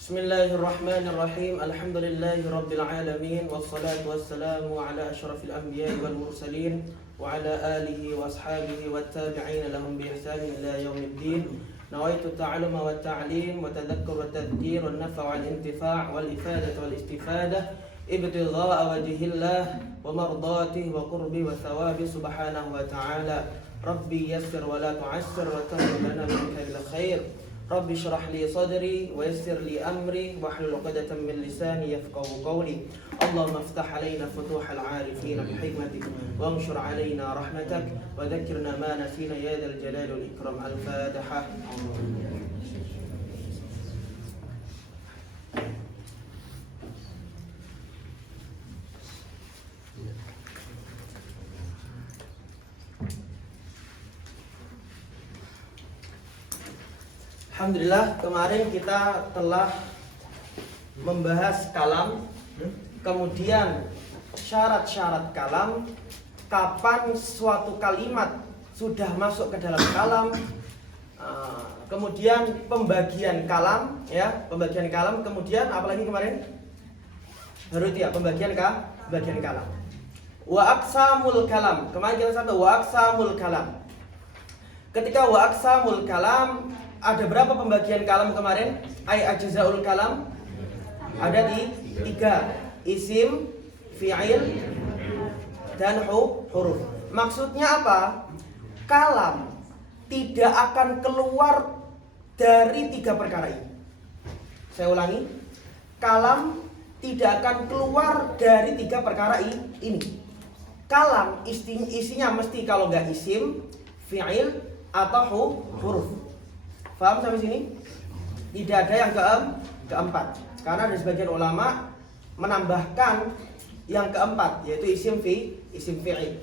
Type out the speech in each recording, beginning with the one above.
Bismillahirrahmanirrahim. Alhamdulillahi alamin wassalatu wassalamu ala asyrafil anbiya'i wal mursalin wa ala alihi wa ashabihi wat tabi'in lahum bi ihsanin ila yaumiddin. Nawaitu ta'alluma wat ta'lim wa tadhakkur wat tadhkir wan nafa' wal intifa' wal ifadah wal istifadah ibtigha'a wajhillah wa mardatihi wa qurbi wa thawabi subhanahu wa ta'ala. Rabbi yassir wa la tu'assir wa tamim lana minka bil khair. Rabbi syrah li sadri wa yassir li amri wa hlul 'uqdatam min lisani yafqahu qawli. Allahumma iftah 'alaina futuhal 'arifin bi hikmatik wa anshur 'alaina rahmatak wa dhakkirna ma nasina ya dzal jalali wal ikram. Al-Fatihah. Alhamdulillah, kemarin kita telah membahas kalam, kemudian syarat-syarat kalam, kapan suatu kalimat sudah masuk ke dalam kalam, kemudian pembagian kalam, pembagian kalam, kemudian apalagi kemarin? Baru itu ya, pembagian kalam. Wa aqsamul kalam. Kemarin kita sampai wa aqsamul kalam. Ketika wa aqsamul kalam, ada berapa pembagian kalam kemarin? Ajzaul kalam ada di 3. Isim, fi'il, dan huruf. Maksudnya apa? Kalam tidak akan keluar dari 3 perkara ini. Saya ulangi. Kalam tidak akan keluar dari 3 perkara ini. Kalam isinya mesti kalau nggak isim, fi'il, atau huruf. Paham sampai sini? Tidak ada yang keempat. Karena ada sebagian ulama menambahkan yang keempat, yaitu isim fi'il.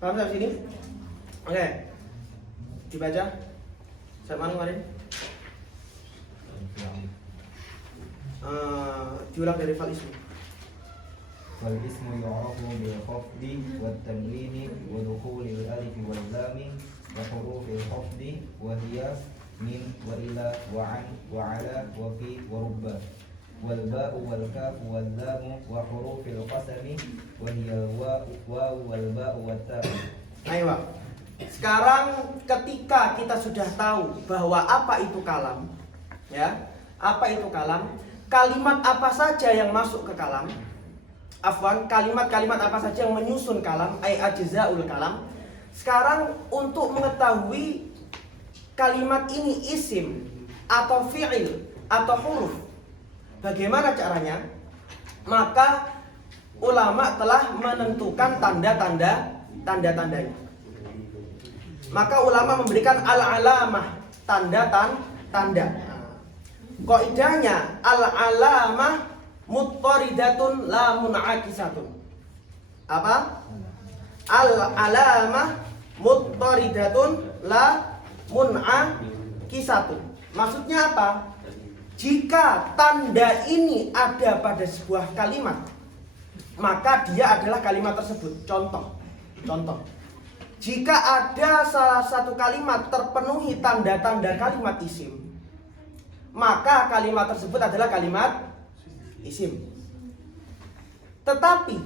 Paham sampai sini? Oke. Dibaca. Saya mana kemarin? Diulang dari fal ismu. Fal ismu yu'rafu bil khafdi wat tanwini wa dukhulil alif wal lam wa hurufil khafdi wa hiya min wa ila wa an wa ala wa fi wa rubba wal ba'u wal kafu wal lam wa hurufil qasami wa hiya wa wal ba'u wat ta'. Ayo. Sekarang ketika kita sudah tahu bahwa apa itu kalam, apa itu kalam, kalimat apa saja yang masuk ke kalam, kalimat-kalimat apa saja yang menyusun kalam, ajzaul kalam. Sekarang untuk mengetahui kalimat ini isim atau fi'il atau huruf, bagaimana caranya? Maka ulama telah menentukan tanda-tandanya. Maka ulama memberikan al-alamah, tanda. Qaidahnya al-alamah muttaridatun la mun'akisatun. Apa? Al-alamah muttaridatun la mun'akisatun. Maksudnya apa? Jika tanda ini ada pada sebuah kalimat, maka dia adalah kalimat tersebut. Contoh. Jika ada salah satu kalimat terpenuhi tanda-tanda kalimat isim, maka kalimat tersebut adalah kalimat isim. Tetapi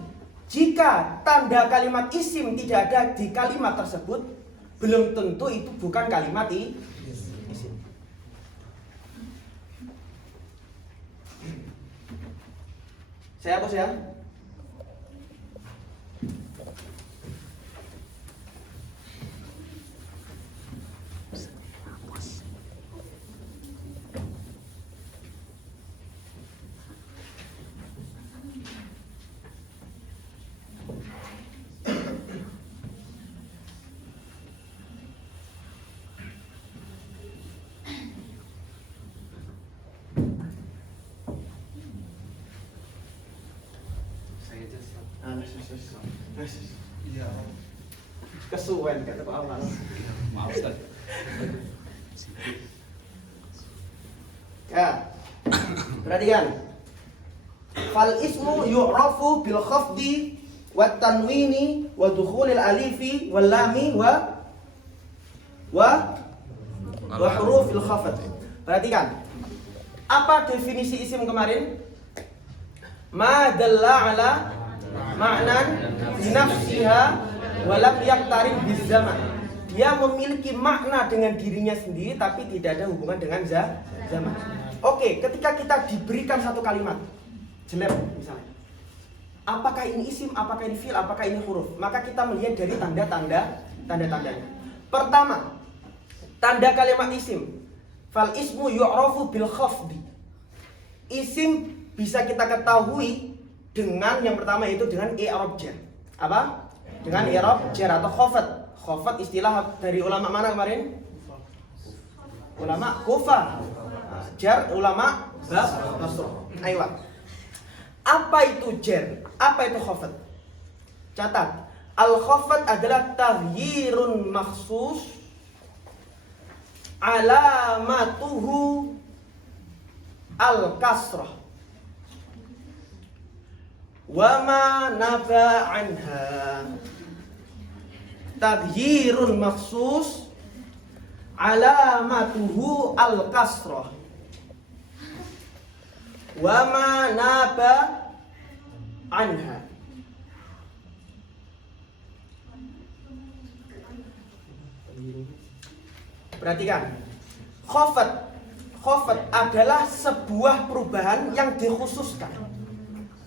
jika tanda kalimat isim tidak ada di kalimat tersebut, belum tentu itu bukan kalimat isim. Saya hapus ya. Iya. Kesuwen kata Pak Amal. Maaf Ustaz. Ya. Perhatikan. Fal ismu yu'rafu bil khafdi wat tanwini wa dukhulil alifi wal lami wa hurufil khafd. Perhatikan. Apa definisi isim kemarin? Ma dalla ala ma'nan binafsiha walam yaktarin bizaman. Dia memiliki makna dengan dirinya sendiri tapi tidak ada hubungan dengan zaman. Oke, ketika kita diberikan satu kalimat jelek misalnya, apakah ini isim, apakah ini fi'il, apakah ini huruf, maka kita melihat dari tanda-tandanya. Pertama, tanda kalimat isim. Fal ismu yu'rafu bil khafdi. Isim bisa kita ketahui dengan yang pertama yaitu dengan i'rab jar. Apa? Dengan i'rab jar atau khafat. Khafat istilah dari ulama mana kemarin? Ulama Kufah. Jar ulama Basrah. Ayo. Apa itu jar? Apa itu khafat? Catat. Al-khafat adalah taghyirun makhsus alamatuhu al-kasrah wa ma naba anha. Taghyirun makhsus alamatuhu al-kasrah wa ma naba anha. Perhatikan, khafat adalah sebuah perubahan yang dikhususkan.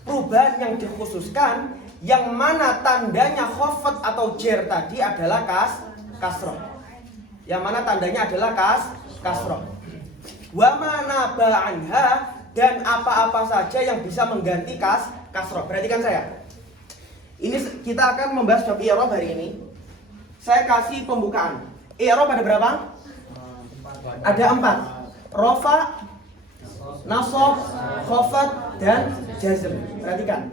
Perubahan yang dikhususkan yang mana tandanya khafat atau jar tadi adalah kasroh. Yang mana tandanya adalah kasroh. Wa mana ba'anha, dan apa-apa saja yang bisa mengganti kasroh. Perhatikan saya. Ini kita akan membahas bab i'rab hari ini. Saya kasih pembukaan. I'rab ada berapa? Ada 4. Rafa, nasab, khafat, dan jazm. Perhatikan.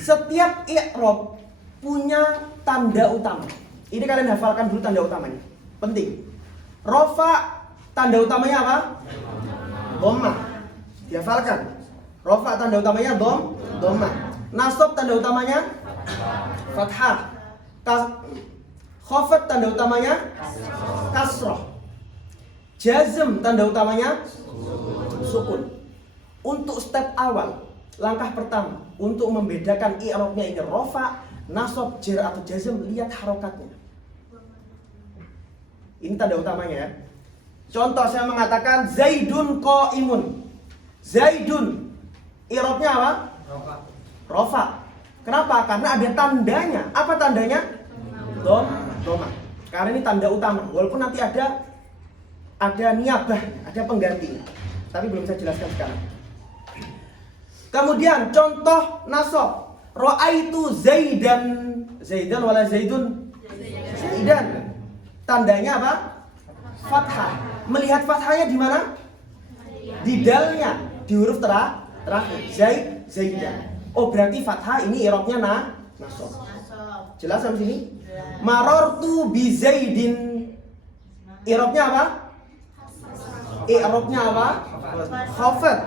Setiap i'rab punya tanda utama. Ini kalian hafalkan dulu tanda utamanya. Penting. Rafa tanda utamanya apa? Dhammah. Dihafalkan. Rafa tanda utamanya dhammah. Nasab tanda utamanya fathah. Khafat tanda utamanya kasrah. Jazm tanda utamanya sukun. Untuk step awal, langkah pertama untuk membedakan i'rabnya ini rafa, nasab, jar atau jazm, lihat harokatnya. Ini tanda utamanya ya. Contoh saya mengatakan Zaidun qaimun. Zaidun i'rabnya apa? Rafa. Kenapa? Karena ada tandanya. Apa tandanya? Dhammah. Karena ini tanda utama. Walaupun nanti ada niyabah, ada penggantinya. Tapi belum saya jelaskan sekarang. Kemudian contoh nasab. Ra'aitu Zaidan wala Zaidun. Zaidan. Tandanya apa? Fathah. Melihat fathahnya di mana? Di dalnya, di huruf terakhir. Zaidan. Oh, berarti fathah ini i'rabnya nasab. Jelas sampai sini? Marartu bi Zaidin. I'rabnya apa? I'rabnya apa? Khafat.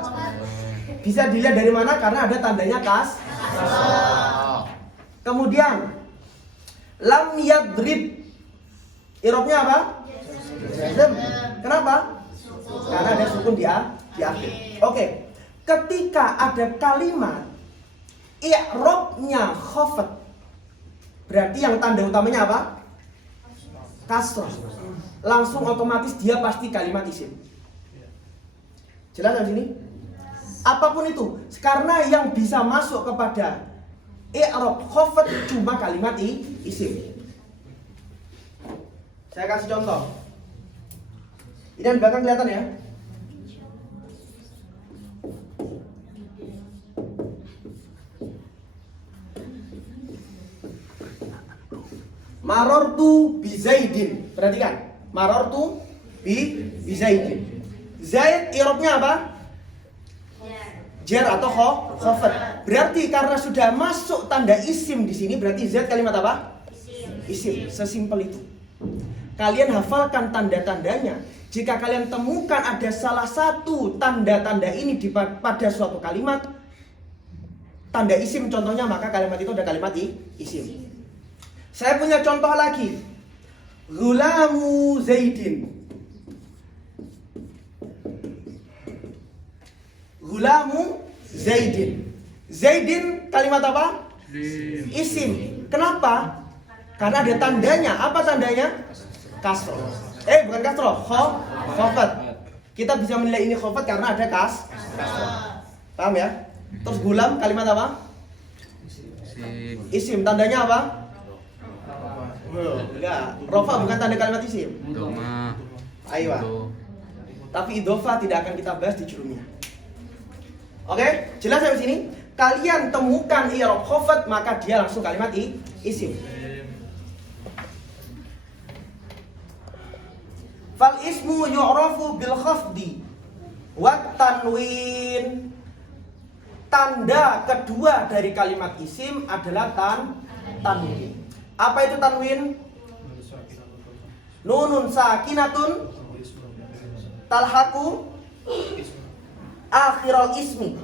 Bisa dilihat dari mana? Karena ada tandanya kasrah. Kemudian lam yadrib. I'rabnya apa? Jazm. Kenapa? Karena ada sukun di akhir. Oke. Ketika ada kalimat i'rabnya khafat, berarti yang tanda utamanya apa? Kasrah. Langsung otomatis dia pasti kalimat isim. Jelas di sini? Apapun itu, karena yang bisa masuk kepada i'rab khafat cuma kalimat isim. Saya kasih contoh. Ini yang di belakang kelihatan ya? Marartu bi Zaidin. Perhatikan. Marartu bi Zaidin. Zaid i'rabnya apa? Jar atau khafat. Berarti karena sudah masuk tanda isim di sini, berarti Zaid kalimat apa? Isim. Sesimpel itu. Kalian hafalkan tanda-tandanya. Jika kalian temukan ada salah satu tanda-tanda ini pada suatu kalimat, tanda isim contohnya, maka kalimat itu ada kalimat isim. Saya punya contoh lagi. Ghulamu Zaidin. Gulamu Zaidin. Zaidin kalimat apa? Isim. Kenapa? Karena ada tandanya. Apa tandanya? Kasroh. Bukan kasroh, khofat. Kita bisa menilai ini khofat karena ada kasroh. Paham ya? Terus gulam kalimat apa? Isim. Tandanya apa? Enggak. Rofa bukan tanda kalimat isim. Ayo. Tapi idhofa tidak akan kita bahas di jurumnya. Oke, jelas sampai sini? Kalian temukan i'rab khafat maka dia langsung kalimat isim. Fal ismu yu'rafu bil khafdi wat tanwin. Tanda kedua dari kalimat isim adalah tanwin. Apa itu tanwin? Nunun sakinatun talhaku akhiral ismi.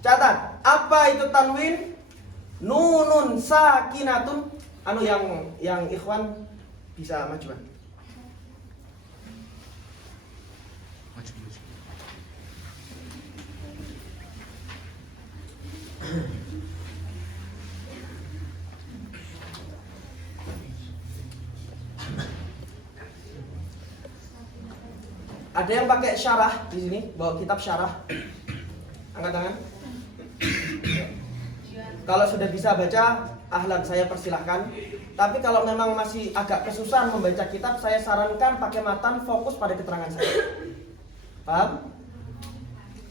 Catat, apa itu tanwin? Nunun sakinatun. Yang ikhwan bisa majuan. Ada yang pakai syarah di sini, bawa kitab syarah. Angkat tangan. Kalau sudah bisa baca, ahlan, saya persilahkan. Tapi kalau memang masih agak kesusahan membaca kitab, saya sarankan pakai matan, fokus pada keterangan saya. Paham?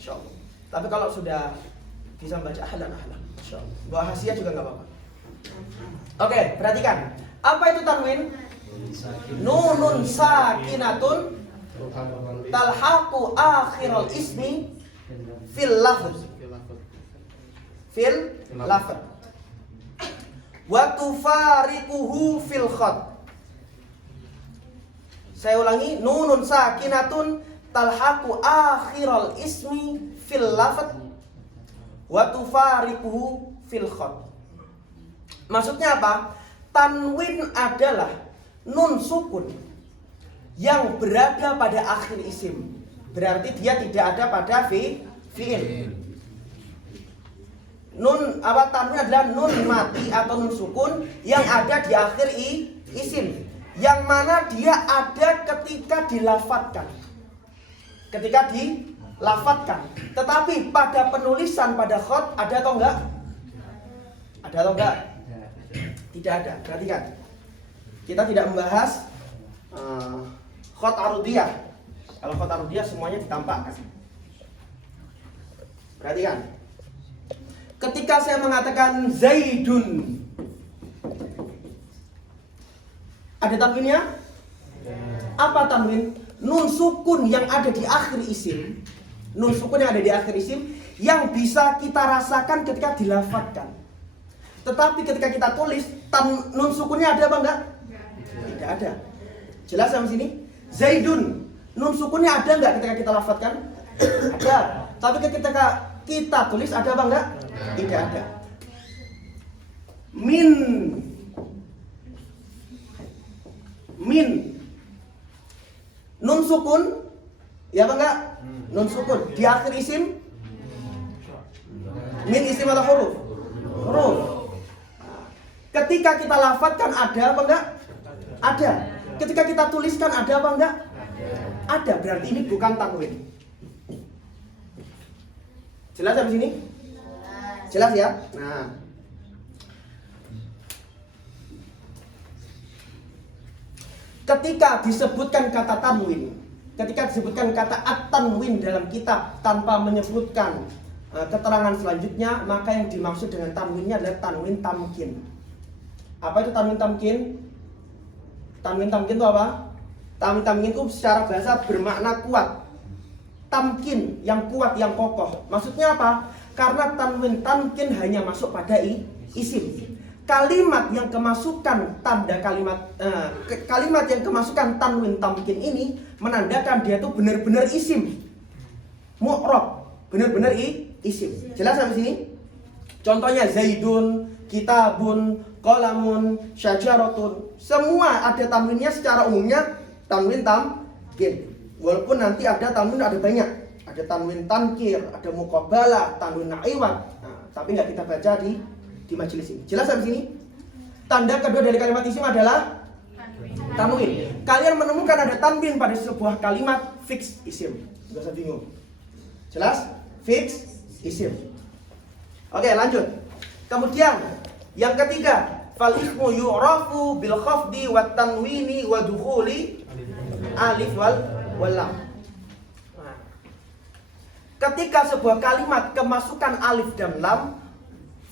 Insyaallah. Tapi kalau sudah bisa membaca, ahlan. Insyaallah. Bawa hasiah juga nggak apa-apa. Oke, perhatikan. Apa itu tanwin? Nunun sakinatun talhaqu akhiral ismi fil lafz. Wa tufariquhu fil khat. Saya ulangi, nunun sakinatun talhaqu akhiral ismi fil lafz wa tufariquhu fil khat. Maksudnya apa? Tanwin adalah nun sukun yang berada pada akhir isim. Berarti dia tidak ada pada fi'il. Tanwin adalah nun mati atau nun sukun yang ada di akhir isim, yang mana dia ada ketika dilafatkan. Tetapi pada penulisan pada khat ada atau enggak? Ada atau enggak? Tidak ada. Perhatikan. Kita tidak membahas khat arudiyah. Kalau khat arudiyah semuanya ditampakkan. Perhatikan. Ketika saya mengatakan Zaidun, ada tanwinnya? Apa tanwin? Nun sukun yang ada di akhir isim. Nun sukun yang ada di akhir isim yang bisa kita rasakan ketika dilafadzkan. Tetapi ketika kita tulis, nun sukunnya ada apa enggak? Tidak ada. Jelas sampai sini? Zaidun, nun sukunnya ada enggak ketika kita lafadzkan? Ada. Tapi ketika kita tulis ada apa enggak? Tidak ada. Min. Nun sukun, ya apa enggak? Nun sukun di akhir isim. Min isim atau huruf? Huruf. Ketika kita lafadzkan ada apa enggak? Ada. Ketika kita tuliskan ada apa enggak? Ada. Berarti ini bukan tanwin. Jelas sampai sini? Jelas ya? Nah. Ketika disebutkan kata tanwin, ketika disebutkan kata at-tanwin dalam kitab tanpa menyebutkan keterangan selanjutnya, maka yang dimaksud dengan tanwinnya adalah tanwin tamkin. Apa itu tanwin tamkin? Tanwin tamkin itu apa? Tanwin tamkin itu secara bahasa bermakna kuat. Tamkin, yang kuat, yang kokoh. Maksudnya apa? Karena tanwin tamkin hanya masuk pada isim. Kalimat yang kemasukan tanda kalimat yang kemasukan tanwin tamkin ini menandakan dia itu benar-benar isim. Mu'rab, benar-benar isim. Jelas sampai sini? Contohnya Zaidun, kitabun, qalamun, syajaratun. Semua ada tanwinnya, secara umumnya tanwin tamkin. Walaupun nanti ada tanwin ada banyak. ada tanwin tankir, ada muqabalah, tanwin na'iwat. Nah, tapi nggak kita baca di majelis ini. Jelas sampai sini? Tanda kedua dari kalimat isim adalah tanwin. Kalian menemukan ada tanwin pada sebuah kalimat, fix isim. Nggak usah bingung. Jelas? Fix isim. Oke, lanjut. Kemudian yang ketiga, fal ismu yu'rafu bil khafdi wat tanwini wa dukhuli alif wal lam. Nah, ketika sebuah kalimat kemasukan alif dan lam,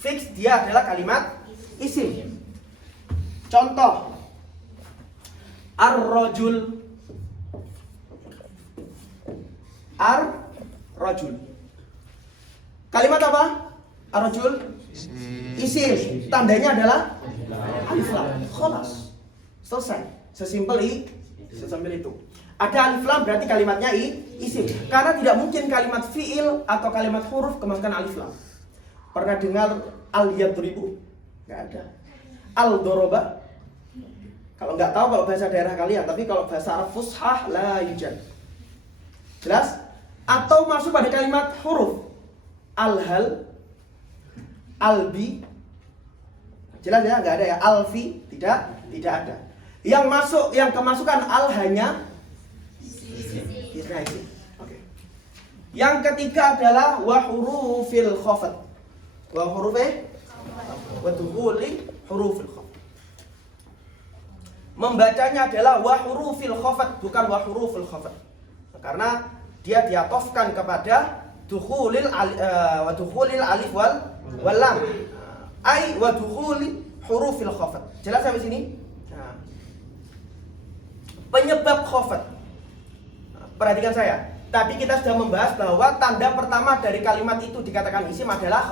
fix dia adalah kalimat isim. Contoh, ar-rajul. Ar-rajul. Kalimat apa? Ar-rajul isim. Tandanya adalah alif lam. Khalas. Selesai. Sesimpel itu. Ada alif lam berarti kalimatnya isim. Karena tidak mungkin kalimat fiil atau kalimat huruf kemasukan alif lam. Pernah dengar al-yadribu? Enggak ada. Al-doroba? Kalau nggak tahu kalau bahasa daerah kalian, tapi kalau bahasa Arab fushah la yujad. Jelas? Atau masuk pada kalimat huruf al-hal, albi. Jelas ya? Nggak ada ya? Alfi? Tidak ada. Yang masuk, yang kemasukan al hanya isim. Oke. Yang ketiga adalah wa hurufil khafat. Wa hurufe wa dukhuli hurufil khafat. Membacanya adalah wa hurufil khafat, bukan wa hurufil khafat. Karena dia diatofkan kepada dukhulil alif wal lam. Ai wa dukhuli hurufil khafat. Jelas sampai sini? Nah. Penyebab khafat. Perhatikan saya. Tadi kita sudah membahas bahwa tanda pertama dari kalimat itu dikatakan isim adalah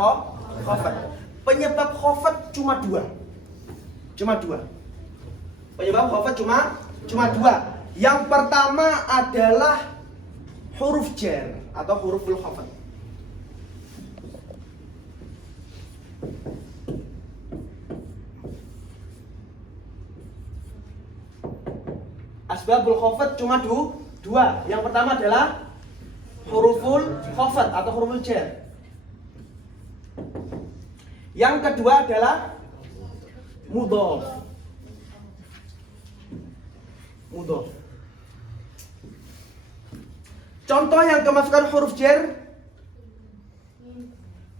khafat. Penyebab khafat cuma dua. Penyebab khafat cuma dua. Yang pertama adalah huruf jar atau huruful khafat. Asbabul khafat cuma dua. Yang pertama adalah huruful khafat atau huruful jar. Yang kedua adalah mudhof. Contoh yang kemasukan huruf jar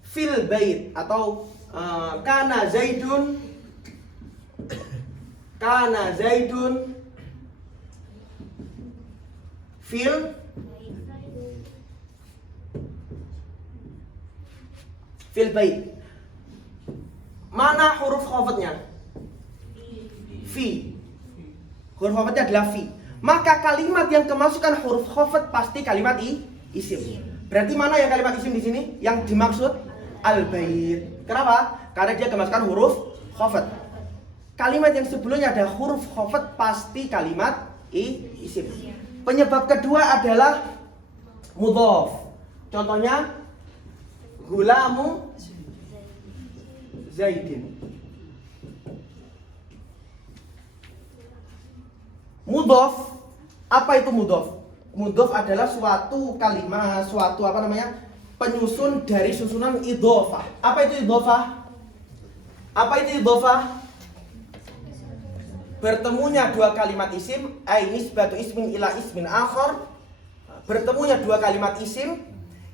fil bait atau kana zaidun fil bait. Mana huruf khafatnya? Fi. Huruf khafatnya adalah fi. Maka kalimat yang kemasukan huruf khafat pasti kalimat isim. Berarti mana yang kalimat isim di sini? Yang dimaksud al-bait. Kenapa? Karena dia kemasukan huruf khafat. Kalimat yang sebelumnya ada huruf khafat pasti kalimat isim. Penyebab kedua adalah mudhof. Contohnya gulamu zaidin. Mudhof. Apa itu mudhof? Mudhof adalah suatu kalimat, penyusun dari susunan idhofah. Apa itu idhofah? Bertemunya dua kalimat isim, ai nisbatu ismin ila ismin akhar. Bertemunya dua kalimat isim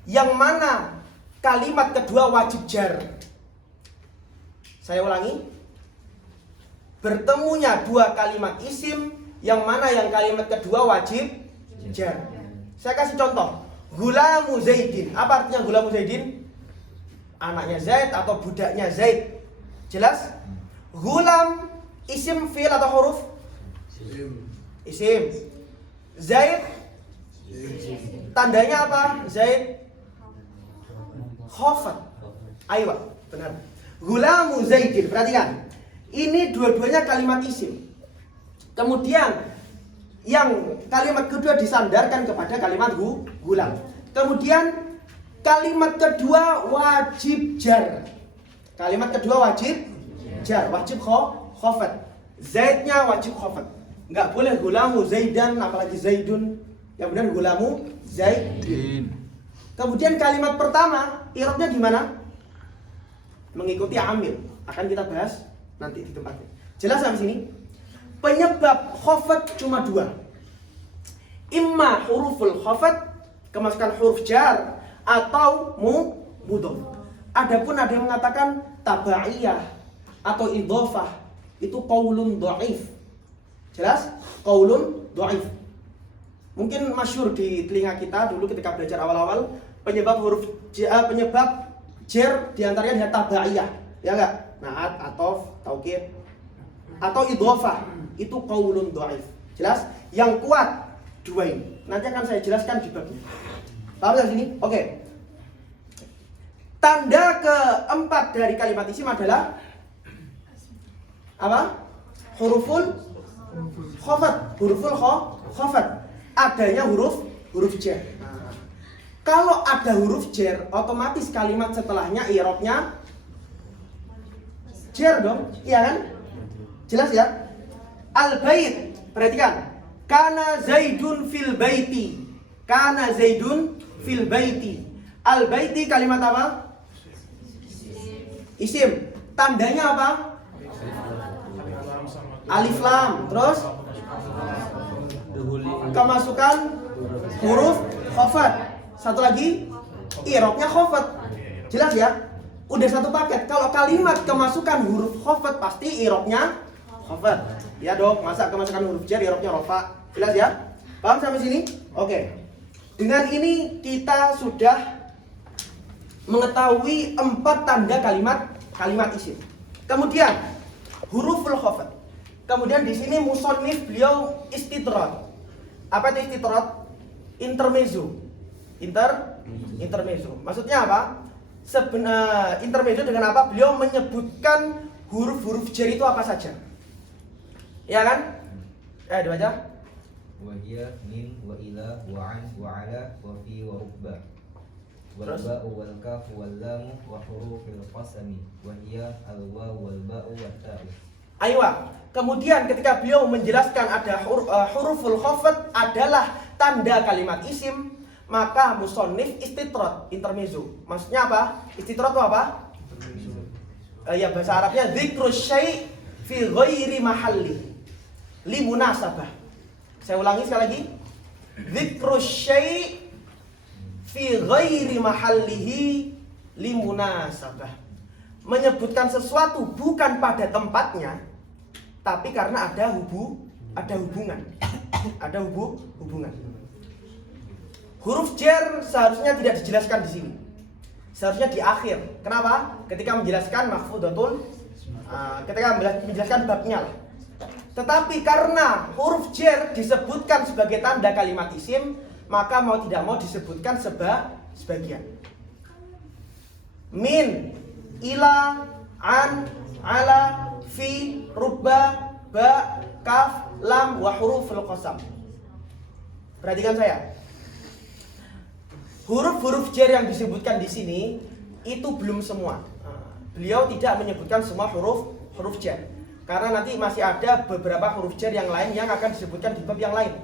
yang mana kalimat kedua wajib jar. Saya ulangi. Bertemunya dua kalimat isim yang mana yang kalimat kedua wajib jar. Saya kasih contoh. Gulamu zaidin. Apa artinya gulamu zaidin? Anaknya Zaid atau budaknya Zaid. Jelas? Gulam isim fi'il atau huruf? Isim. Zaid tandanya apa? Zaid khafat. Ayo, benar. Gulamu zaidin. Perhatikan. Ini dua-duanya kalimat isim. Kemudian yang kalimat kedua disandarkan kepada kalimat gulam. Kemudian kalimat kedua wajib jar. Wajib khafat. Zaidnya wajib khafat. Enggak boleh gulamu zaidan apalagi zaidun. Yang benar gulamu zaidin. Kemudian kalimat pertama i'rabnya gimana? Mengikuti amil. Akan kita bahas nanti di tempatnya. Jelas sampai sini? Penyebab khafat cuma dua. Imma huruful khafat, kemasukan huruf jar, atau mudhof. Adapun ada yang mengatakan tabaiyah atau idhofah, itu qaulun dhaif. Jelas? Qaulun dhaif. Mungkin masyhur di telinga kita dulu ketika belajar awal-awal, penyebab penyebab jar diantaranya adalah tabaiyah, ya enggak? Naat, atof, taukid, atau idhofah, itu qaulun dhaif. Jelas? Yang kuat dua ini. Nanti akan saya jelaskan di babnya. Paham dari sini? Oke. Tanda keempat dari kalimat isim adalah apa? Huruful khafat. Huruful khafat. Adanya huruf jar. Kalau ada huruf jar, otomatis kalimat setelahnya i'rabnya jar dong, iya kan? Jelas ya? Al-bait, perhatikan. Kana Zaidun fil baiti. Kana Zaidun fil baiti. Al-baiti kalimat apa? Isim. Tandanya apa? Alif lam. Terus kemasukan huruf khafat. Satu lagi i'rabnya khafat. Jelas ya? Udah satu paket. Kalau kalimat kemasukan huruf khafat pasti i'rabnya khafat. Ya dong, masa kemasukan huruf jar i'rabnya rafa. Jelas ya? Paham sampai sini? Oke. Dengan ini kita sudah mengetahui 4 tanda kalimat isim. Kemudian huruful khafat. Kemudian di sini musannif beliau istitrad. Apa itu istitrad? Intermezzo. Intermezzo. Maksudnya apa? Intermezzo dengan apa? Beliau menyebutkan huruf-huruf jar itu apa saja. Ya kan? Dibaca. Wahia min wa ila wa an wa ala wa fi wa rubba wal ba'u wal kafu wal lamu wa hurufil qasami wahia al wawu wal ba'u wat ta'u. Aywa. Kemudian ketika beliau menjelaskan ada huruful khafat adalah tanda kalimat isim, maka musannif istitrad, intermezzo. Maksudnya apa? Istitrad itu apa? Ya bahasa Arabnya dzikrus syai' fi ghairi mahalli li munasabah. Saya ulangi sekali lagi. Dzikrus syai' fi ghairi mahallihi li munasabah. Menyebutkan sesuatu bukan pada tempatnya, tapi karena ada hubungan. Ada hubungan. Huruf jar seharusnya tidak dijelaskan di sini. Seharusnya di akhir. Kenapa? Ketika menjelaskan mahfudzatul, ketika menjelaskan babnya lah. Tetapi karena huruf jar disebutkan sebagai tanda kalimat isim, maka mau tidak mau disebutkan sebagian. Min, ila, an, ala, fi, rubba, ba, kaf, lam, wa huruful qasam. Perhatikan saya. Huruf-huruf jar yang disebutkan di sini itu belum semua. Beliau tidak menyebutkan semua huruf jar. Karena nanti masih ada beberapa huruf jar yang lain yang akan disebutkan di bab yang lain.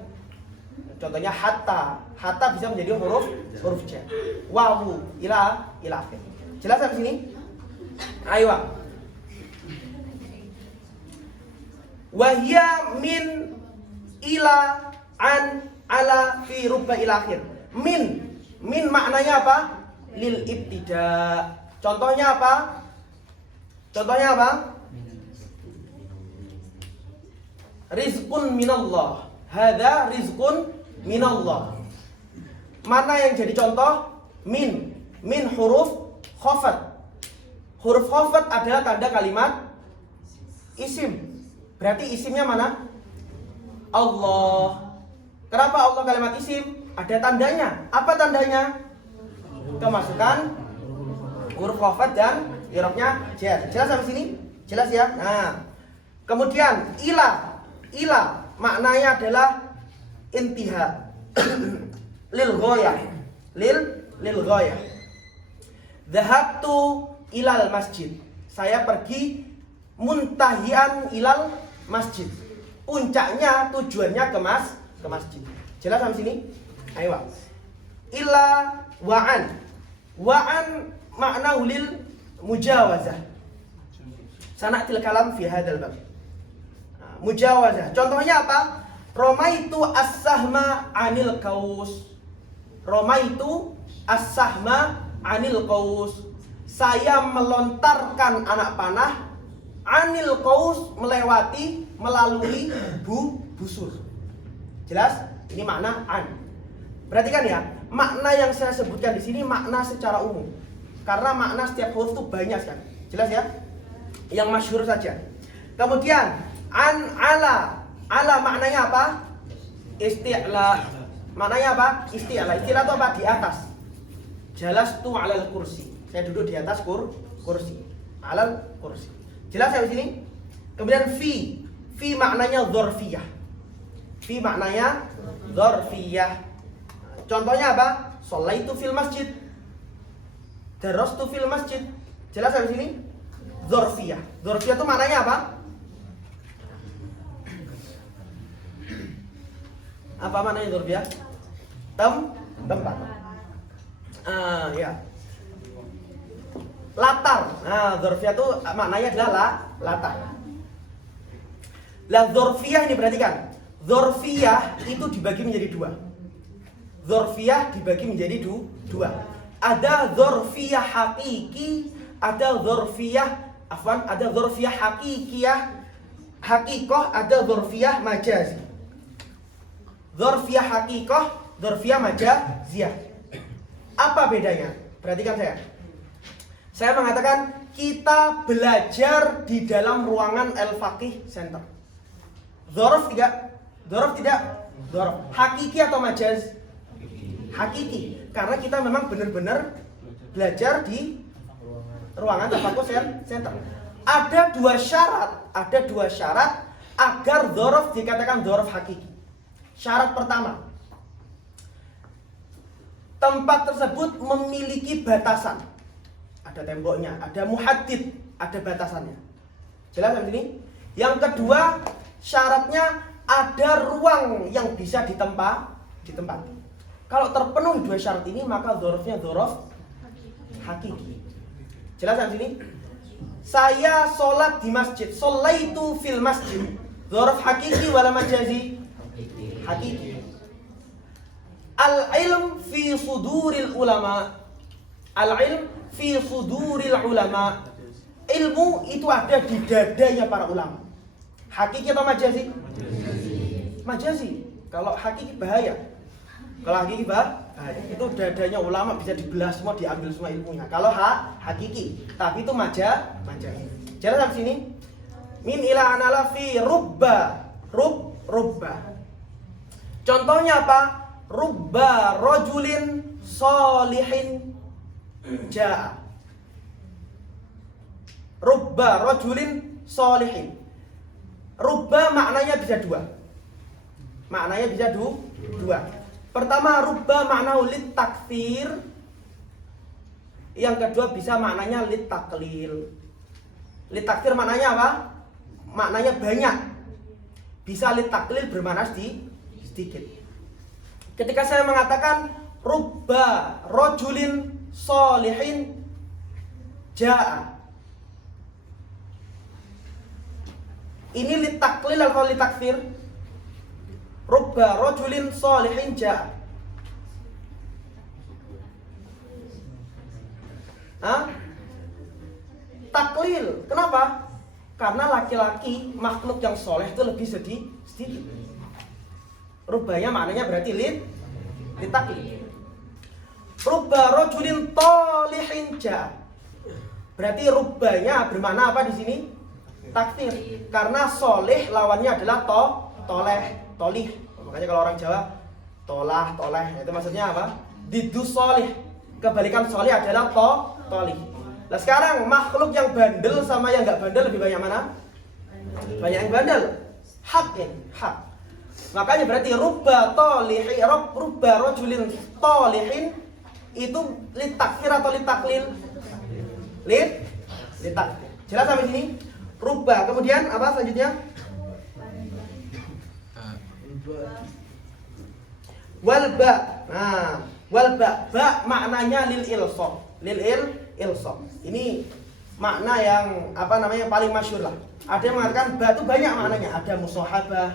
Contohnya hatta. Hatta bisa menjadi huruf jar. Wawu, ila akhir. Jelas sampai sini? Ayo. Wahia min, ila, an, ala, fi, rubba, ila akhir. Min maknanya apa? Lil ibtida. Contohnya apa? Rizqun minallah. Hadza rizqun minallah. Mana yang jadi contoh? Min huruf khafat. Huruf khafat adalah tanda kalimat isim. Berarti isimnya mana? Allah. Kenapa Allah kalimat isim? Ada tandanya. Apa tandanya? Kemasukan huruf khafat dan i'rabnya jar. Jelas sampai sini? Jelas ya? Nah, kemudian ila maknanya adalah intiha. Lil ghayah. Lil ghayah. Dhahabtu ilal masjid. Saya pergi muntahian ilal masjid. Puncaknya tujuannya ke masjid. Jelas sampai sini? Ayo. Ila Wa'an makna lil mujawazah. Sana'til kalam fi hadzal bab. Mujawazah. Contohnya apa? Romaitu as-sahma 'anil qaus. Romaitu as-sahma 'anil qaus. Saya melontarkan anak panah 'anil qaus, melewati, melalui busur. Jelas? Ini makna an. Perhatikan ya, makna yang saya sebutkan di sini makna secara umum. Karena makna setiap huruf itu banyak sekali. Jelas ya? Yang masyhur saja. Kemudian an ala maknanya apa? Isti'la. Maknanya apa? Isti'la. Isti'la itu apa? Di atas. Jalastu 'alal kursi. Saya duduk di atas kursi. 'Alal kursi. Jelas ya di sini? Kemudian fi. Fi maknanya dzarfiyah. Fi maknanya dzarfiyah. Contohnya apa? Shallaitu fil masjid. Darastu fil masjid. Jelas ya di sini? Dzarfiyah. Dzarfiyah itu maknanya apa? Apa maknanya dzarfiyah? Tempat. Ya. Latar. Nah, dzarfiyah itu maknanya adalah latar. Lah dzarfiyah ini perhatikan. Dzarfiyah itu dibagi menjadi dua. Dzarfiyah dibagi menjadi dua. Ada dzarfiyah hakiki, ada dzarfiyah hakikiyah, hakikoh, ada dzarfiyah majazi. Dzarfiyah hakikoh, dzarfiyah majaziyah. Apa bedanya? Perhatikan saya. Saya mengatakan kita belajar di dalam ruangan Al-Faqih Center. Dzarf tidak? Dzarf tidak? Dzarf. Hakiki atau majaz? Hakiki. Karena kita memang benar-benar belajar di ruangan Al-Faqih Center. Ada dua syarat agar dzarf dikatakan dzarf hakiki. Syarat pertama, tempat tersebut memiliki batasan. Ada temboknya, ada muhaddid, ada batasannya. Jelas di sini? Yang kedua, syaratnya ada ruang yang bisa ditempati. Kalau terpenuhi dua syarat ini, maka dzarfnya dzarf hakiki. Jelas di sini? Saya sholat di masjid. Shallaitu fil masjid. Dzarf hakiki wala majazi? Hakiki. Al-ilm fi suduril ulama. Al-ilm fi suduril ulama. Ilmu itu ada di dadanya para ulama. Hakiki atau majazi? Majazi. Kalau hakiki bahaya. Kalau hakiki bahaya. Itu dadanya ulama bisa dibelah semua, diambil semua ilmunya. Kalau hakiki, tapi itu majazi. Jelas di sini? Min ila anala fi rubba. Rubba. Contohnya apa? Rubba rajulin sholihin ja'a. Rubba rajulin sholihin. Rubba maknanya bisa dua. Pertama, rubba makna lit takfir. Yang kedua bisa maknanya lit taklil. Lit takfir maknanya apa? Maknanya banyak. Bisa lit taklil bermakna sedikit. Ketika saya mengatakan rubba rajulin sholihin ja'a, ini lit taklil atau lit takfir? Rubba rajulin sholihin ja'a. Taklil. Kenapa? Karena laki-laki makhluk yang soleh itu lebih sedikit. Rubbanya maknanya berarti lit taklil. Rubba rajulin talihin ja'a. Berarti rubbanya bermakna apa di sini? Takfir. Karena soleh lawannya adalah tolih. Makanya kalau orang Jawa toleh. Itu maksudnya apa? Diddu soleh. Kebalikan soleh adalah tolih. Nah sekarang makhluk yang bandel sama yang nggak bandel lebih banyak mana? Banyak yang bandel. Hak. Makanya berarti rubba rajulin talihin itu lit takfir atau lit taklil? Lit takfir. Jelas sampai sini? Rubba. Kemudian apa selanjutnya? Walba. Nah, Wal ba maknanya lil ilsaq. Ilsaq. Ini makna yang paling masyhur lah. Ada yang mengatakan ba itu banyak maknanya. Ada musahabah,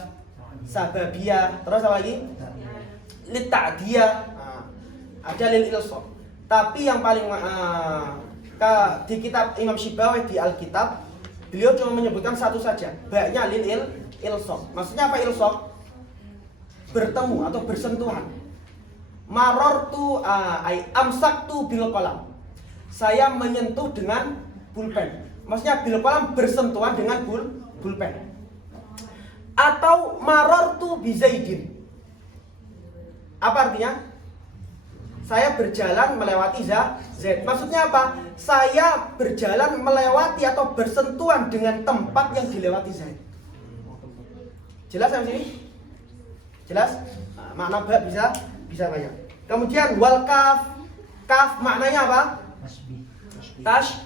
sababiyah, terus apa lagi? Lit ta'diyah. Ada lil ilsaq. Tapi yang paling di kitab Imam Syibawayh di Alkitab, beliau cuma menyebutkan satu saja, ba-nya lil ilsaq. Maksudnya apa ilsaq? Bertemu atau bersentuhan. Marartu ay amsaktu bil qalam. Saya menyentuh dengan pulpen. Maksudnya bil qalam bersentuhan dengan pulpen. Atau marartu bi Zaidin. Apa artinya? Saya berjalan melewati Zaid. Maksudnya apa? Saya berjalan melewati atau bersentuhan dengan tempat yang dilewati Zaid. Jelas sampai sini? Jelas? Makna ba bisa banyak. Kemudian wal kaf maknanya apa?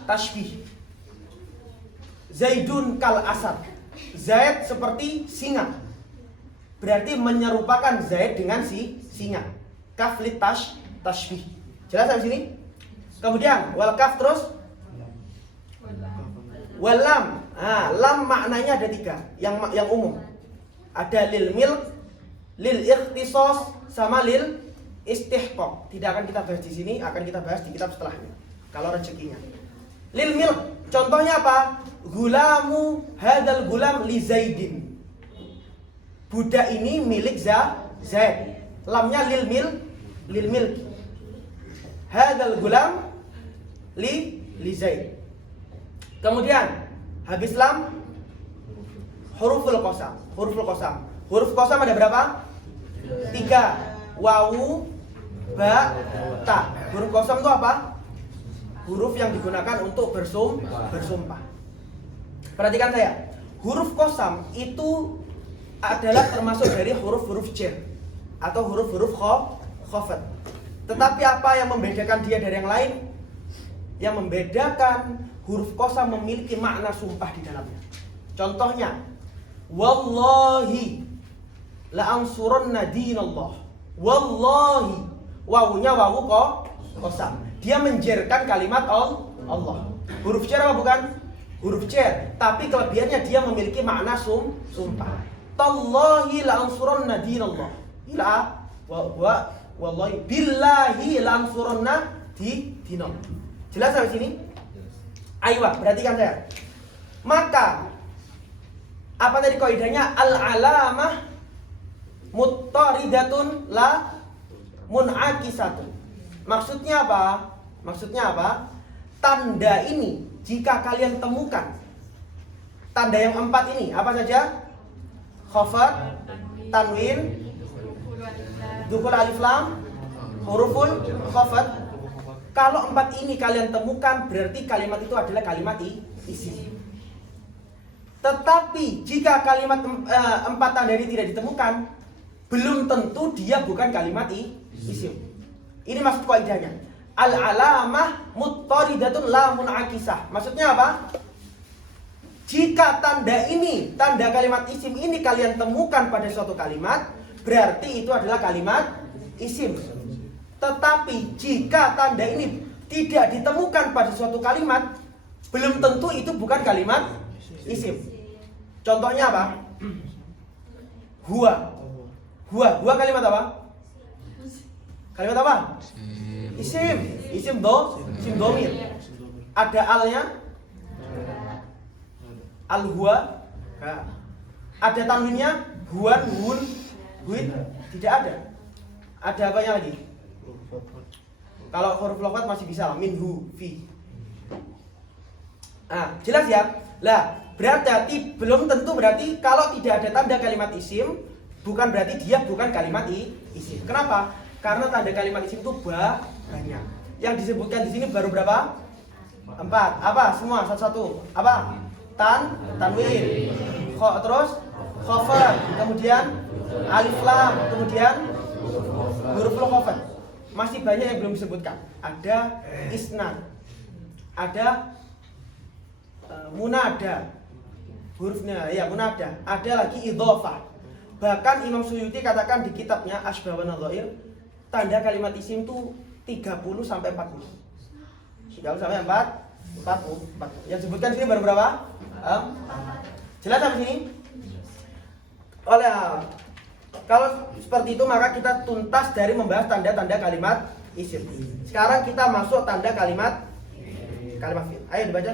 Tashbih. Zaidun kal asad. Zaid seperti singa. Berarti menyerupakan Zaid dengan singa. Kaf lit tashbih. Jelas sampai sini? Kemudian wal kaf terus wal lam. Lam maknanya ada 3 yang umum. Ada lil milk, lil ikhtisas, sama lil istihqaq. Tidak akan kita bahas di sini, akan kita bahas di kitab setelahnya. Kalau rezekinya. Lil milk, contohnya apa? Gulamu hadal gulam li Zaidin. Budak ini milik Zaid. Lamnya lil milk. Hadal gulam li Zaid. Kemudian habis lam huruful qasam. Huruf qasam ada berapa? 3. Wawu, ba, ta. Huruf qasam itu apa? Huruf yang digunakan untuk bersumpah. Perhatikan saya. Huruf qasam itu adalah termasuk dari huruf-huruf jar atau huruf-huruf khafat. Tetapi apa yang membedakan dia dari yang lain? Yang membedakan huruf qasam memiliki makna sumpah di dalamnya. Contohnya, wallahi la ansuranna dinallah. Wallahi, wawunya wawu qasam. Dia menjerkan kalimat Allah. Huruf jar apa bukan? Huruf jar, tapi kelebihannya dia memiliki makna sumpah. Tallahi la ansuranna dinallah. Ila wallahi billahi la ansuranna dinallah. Jelas sampai sini? Ayo, perhatikan saya. Maka apa tadi kaidahnya? Al-alamah muttaridatun la munakisatun. Maksudnya apa? Tanda ini jika kalian temukan tanda yang 4 ini apa saja? Khafat, tanwin, dukul alif lam, huruful khafat. Kalau 4 ini kalian temukan berarti kalimat itu adalah kalimat isim. Tetapi jika kalimat 4 tanda ini tidak ditemukan, belum tentu dia bukan kalimat isim. Ini maksud kaidahnya. Al-alamah muttaridatun la munakisah. Maksudnya apa? Jika tanda kalimat isim ini kalian temukan pada suatu kalimat, berarti itu adalah kalimat isim. Tetapi jika tanda ini tidak ditemukan pada suatu kalimat, belum tentu itu bukan kalimat isim. Contohnya apa? Huwa kalimat apa? Kalimat apa? Isim domir. Ada alnya? Al-huwa. Ada tanwinnya? Huwan, hun, huid. Tidak ada. Ada apanya lagi? Kalau huruf lafaz masih bisa, minhu, fi. Jelas ya? Lah, berarti belum tentu berarti kalau tidak ada tanda kalimat isim, bukan berarti dia bukan kalimat isim. Kenapa? Karena tanda kalimat isim itu banyak. Yang disebutkan di sini baru berapa? 4. Apa? Semua satu-satu. Apa? Tanwin. Terus khafat, kemudian alif lam, kemudian huruf khafat. Masih banyak yang belum disebutkan. Ada isnad. Ada munada. Hurufnya ya munada. Ada lagi idhofah. Bahkan Imam Suyuti katakan di kitabnya Asbah wa Nadhair, tanda kalimat isim tuh 30 sampai 40. 30 sampai 40. Yang sebutkan sini baru berapa? Jelas sampai sini? Oleh kalau seperti itu maka kita tuntas dari membahas tanda-tanda kalimat isim. Sekarang kita masuk tanda kalimat fi'il. Ayo dibaca.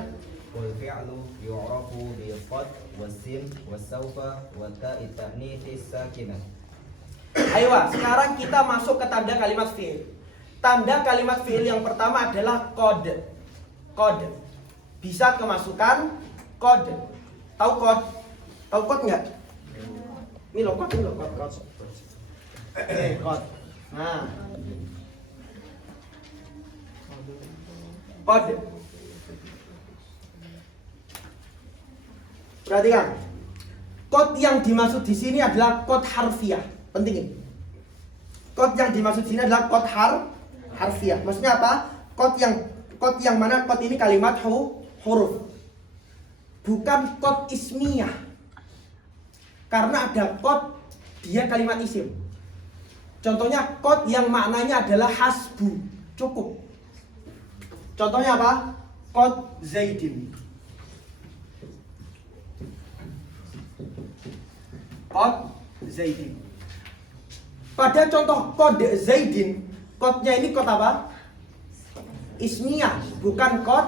Wal fi'lu yu'rafu bi qad wasim wasaufa wa ta'i ta'nits sakinah. Ayo, sekarang kita masuk ke tanda kalimat fi'il. Tanda kalimat fi'il yang pertama adalah qad. Qad. Bisa kemasukan qad. Tahu qad? Tahu qad enggak? Ini loh qad, qad. Qad. Nah. Qad. Perhatikan. Qad yang dimaksud di sini adalah qad harfiah. Penting ini. Qad yang dimaksud di sini adalah qad harfiah. Maksudnya apa? Qad yang mana qad ini kalimat huruf. Bukan qad ismiyah. Karena ada qad dia kalimat isim. Contohnya qad yang maknanya adalah hasbu, cukup. Contohnya apa? Qad Zaidin. Qad Zaidin. Pada contoh qad Zaidin, qadnya ini qad apa? Ismiyah, bukan qad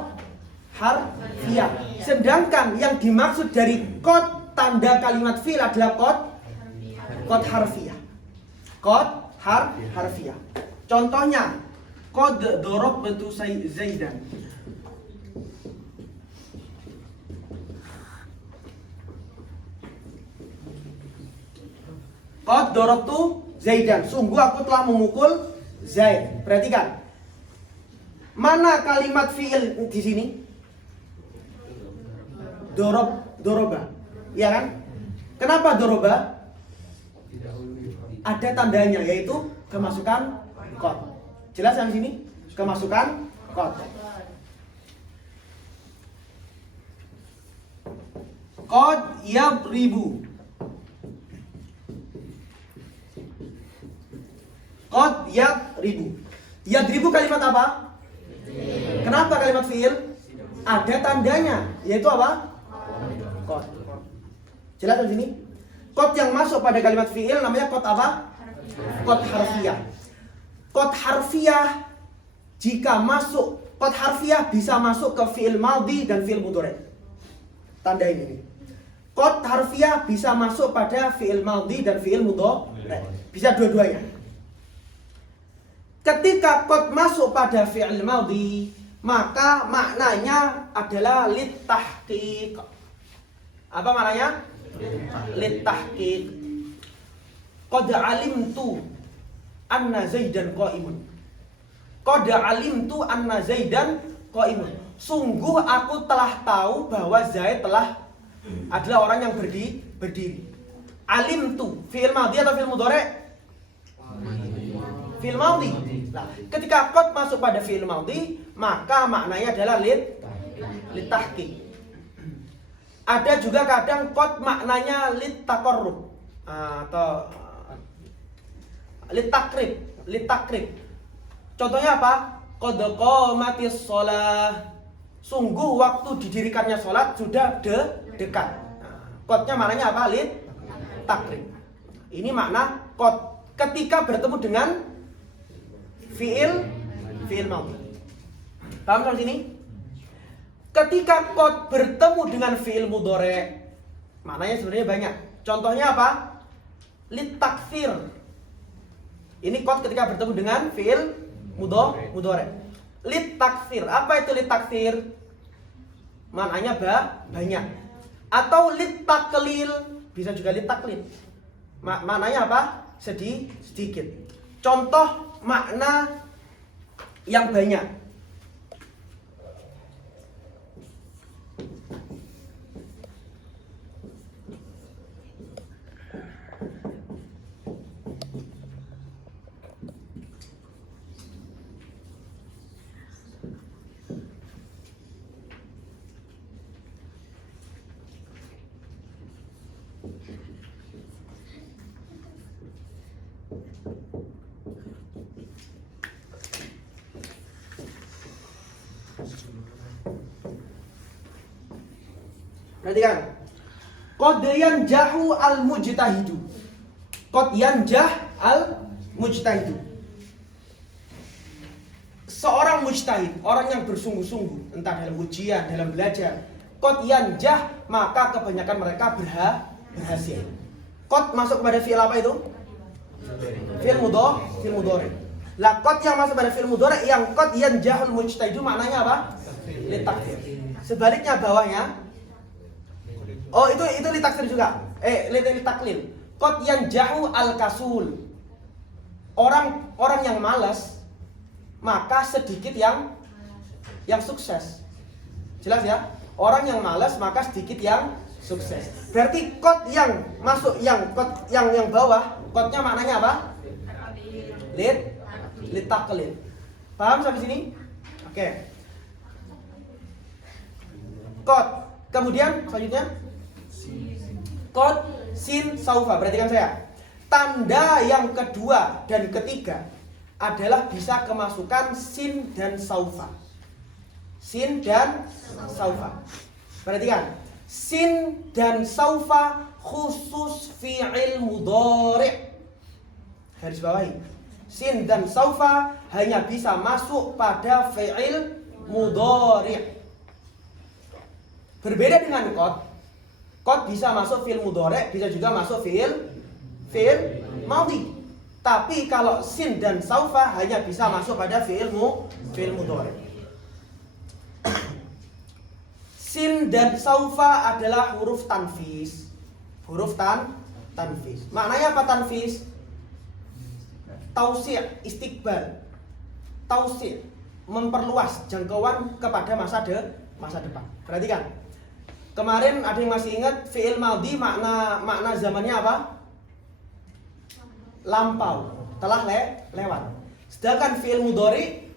harfiah. Sedangkan yang dimaksud dari qad tanda kalimat fi'il adalah qad harfiah. Qad harfiah. Contohnya qad darabtu Zaidan. Qad darabtu Zaidan. Sungguh aku telah memukul Zaid. Perhatikan. Mana kalimat fi'il di sini? Doroba. Ya kan? Kenapa doroba? Ada tandanya, yaitu kemasukan qad. Jelas yang sini? Kemasukan qad. Qad yadribu. Qad yadribu. Yadribu kalimat apa? Kenapa kalimat fi'il? Ada tandanya, yaitu apa? Qad. Jelas di sini? Qad yang masuk pada kalimat fi'il namanya qad apa? Qad harfiah. Qad harfiah jika masuk, qad harfiah bisa masuk ke fi'il madhi dan fi'il mudhari. Tanda ini. Qad harfiah bisa masuk pada fi'il madhi dan fi'il mudhari. Bisa dua-duanya. Ketika qad masuk pada fi'il madhi, maka maknanya adalah litahqiq. Apa maknanya? Litahqiq. Qad alimtu anna Zaidan qa'imun. Qad alimtu anna Zaidan qa'imun. Sungguh aku telah tahu bahwa Zaid adalah orang yang berdiri. Alimtu fi'il madhi atau fi'il mudhari? Fi'il madhi. Nah, ketika qad masuk pada fi'il madhi, maka maknanya adalah litahqiq. Ada juga kadang qad maknanya litaqarrub atau litakrib. Contohnya apa? Qad qamatis shalah. Sungguh waktu didirikannya sholat sudah dekat. Qadnya maknanya apa? Litakrib. Ini makna qad ketika bertemu dengan fi'il madhi. Paham sampai sini? Ketika qad bertemu dengan fi'il mudhari, maknanya sebenarnya banyak. Contohnya apa? Litaktsir. Ini qad ketika bertemu dengan fi'il mudhari. Litaktsir. Apa itu litaktsir? Maknanya banyak. Atau litaklil, bisa juga litaklil. Maknanya apa? Sedikit. Contoh makna yang banyak. Perhatikan. Qad yanjahu al-mujtahidu. Qad yanjah al-mujtahidu. Seorang mujtahid, orang yang bersungguh-sungguh, entah dalam ujian, dalam belajar. Qad yanjah, maka kebanyakan mereka berhasil. Qad masuk kepada fi'il apa itu? Fi'il mudhari. Lah qad yang masuk pada fi'il mudhari yang qad yanjahul mujtahidu maknanya apa? Litakfir. Sebaliknya bawahnya. Oh, itu litakfir juga. Litaklil. Qad yanjahu al-kasul. Orang yang malas maka sedikit yang sukses. Jelas ya? Orang yang malas maka sedikit yang sukses. Berarti qad yang masuk yang bawah, qadnya maknanya apa? Litaklil. Paham sampai sini? Oke. Qad. Kemudian selanjutnya qad sin saufa. Perhatikan saya. Tanda yang kedua dan ketiga adalah bisa kemasukan sin dan saufa. Sin dan saufa. Perhatikan. Sin dan saufa khusus fi'il mudhari'. Garis bawahi. Sin dan saufa hanya bisa masuk pada fi'il mudhari'. Berbeda dengan qad. Qad bisa masuk fi'il mudhari', bisa juga masuk fi'il madhi. Tapi kalau sin dan saufa hanya bisa masuk pada fi'il mudhari'. Sin dan saufa adalah huruf tanfis. Huruf tanfis. Maknanya apa tanfis? Tausi', istiqbal. Tausi', memperluas jangkauan kepada masa depan. Perhatikan. Kemarin ada yang masih ingat fi'il madhi makna zamannya apa? Lampau, telah lewat. Sedangkan fi'il mudhari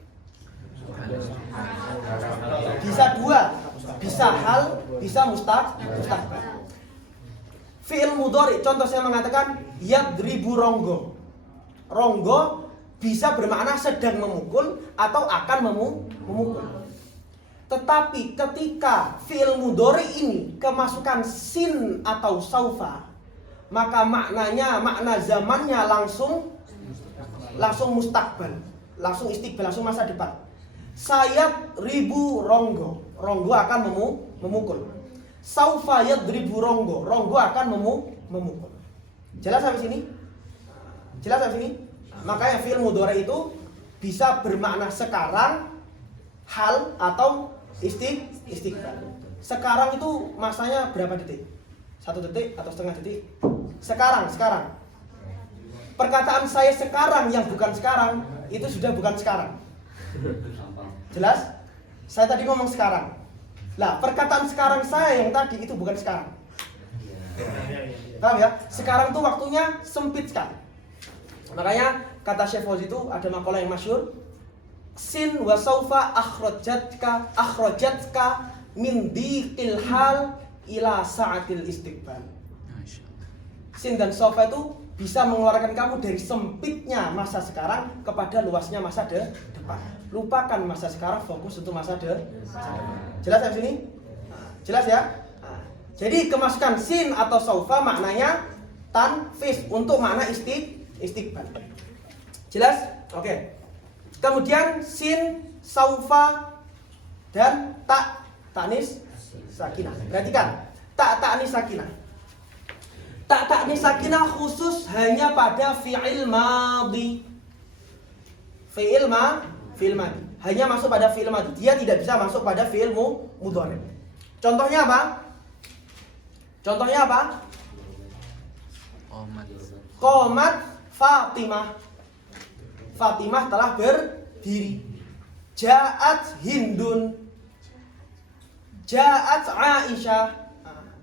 bisa dua, bisa hal, bisa mustaqbal. Fi'il mudhari, contoh saya mengatakan yadribu ronggo. Ronggo bisa bermakna sedang memukul atau akan memukul. Tetapi ketika fi'il mudhari ini kemasukan sin atau saufa, maka makna zamannya langsung mustaqbal, langsung istiqbal, langsung masa depan. Sayat ribu ronggo, ronggo akan memukul. Saufa yadribu ronggo, ronggo akan memukul. Jelas sampai sini? Jelas sampai sini? Makanya fi'il mudhari itu bisa bermakna sekarang, hal, atau istiqbal. Sekarang itu masanya berapa detik? 1 detik atau setengah detik? Sekarang. Perkataan saya sekarang yang bukan sekarang itu sudah bukan sekarang. Jelas? Saya tadi ngomong sekarang. Lah, perkataan sekarang saya yang tadi itu bukan sekarang. Paham ya? Sekarang tuh waktunya sempit sekali. Makanya kata Syekh Fauzi itu ada makalah yang masyhur, sin wa saufa akhrajatka min dhiqil hal ila sa'atil istiqbal. Sin dan saufa itu bisa mengeluarkan kamu dari sempitnya masa sekarang kepada luasnya masa depan. Lupakan masa sekarang, fokus untuk masa depan. Jelas ya sini? Jelas ya? Jadi kemasukan sin atau saufa maknanya tanfis untuk makna istiqbal. Jelas? Oke. Kemudian sin, saufa, dan ta'nis sakinah. Perhatikan, ta'nis sakinah. Ta'nis sakinah khusus hanya pada fi'il madhi. Fi'il madhi. Hanya masuk pada fi'il madhi. Dia tidak bisa masuk pada fi'il mudhari'. Contohnya apa? Qomat Fatimah. Fatimah telah berdiri. Ja'at Hindun. Ja'at Aisyah.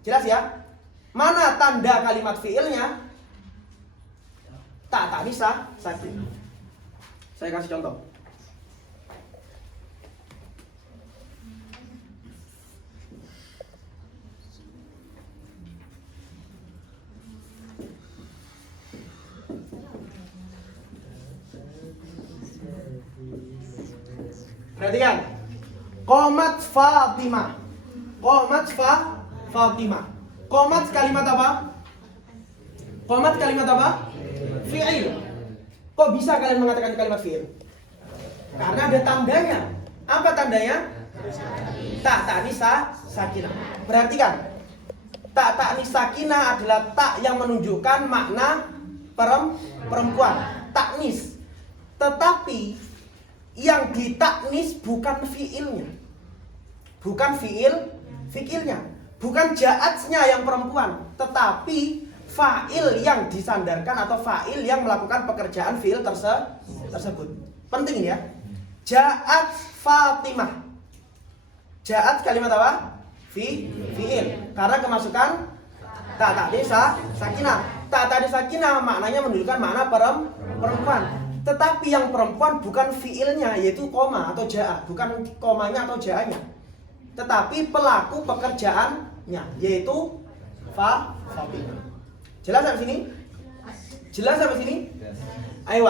Jelas ya? Mana tanda kalimat fiilnya? Tak bisa sakinah. Saya kasih contoh. Perhatikan. Qomat Fatimah. Qomat Fatimah. Qomat kalimat apa? Qomat kalimat apa? Fi'il. Kok bisa kalian mengatakan kalimat fi'il? Karena ada tandanya. Apa tandanya? Tak ta'nis sakinah. Perhatikan. Tak ta'nis sakinah adalah tak yang menunjukkan makna perempuan. Taknis. Tetapi yang ditaknis bukan fi'ilnya. Bukan fi'ilnya. Bukan ja'atnya yang perempuan, tetapi fa'il yang disandarkan atau fa'il yang melakukan pekerjaan fi'il tersebut. Penting ya. Ja'at Fatimah. Ja'at kalimat apa? Fi'il. Karena kemasukan tak ta'nis sakinah. Tak ta'nis sakinah maknanya menunjukkan makna perempuan. Tetapi yang perempuan bukan fi'ilnya, yaitu koma atau ja'a, bukan komanya atau ja'anya. Tetapi pelaku pekerjaannya, yaitu Fatimah. Jelas sampai sini? Jelas sampai sini? Ayo,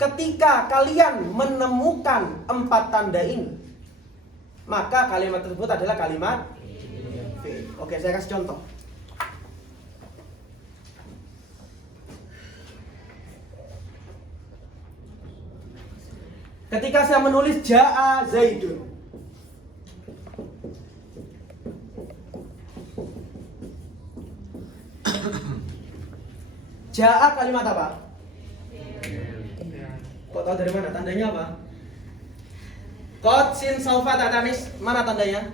ketika kalian menemukan 4 tanda ini, maka kalimat tersebut adalah kalimat fi'il. Oke, saya kasih contoh. Ketika saya menulis Ja'a Zaidun, Ja'a kalimat apa? Kok tahu dari mana? Tandanya apa? Qad sin saufa ta'tanis. Mana tandanya?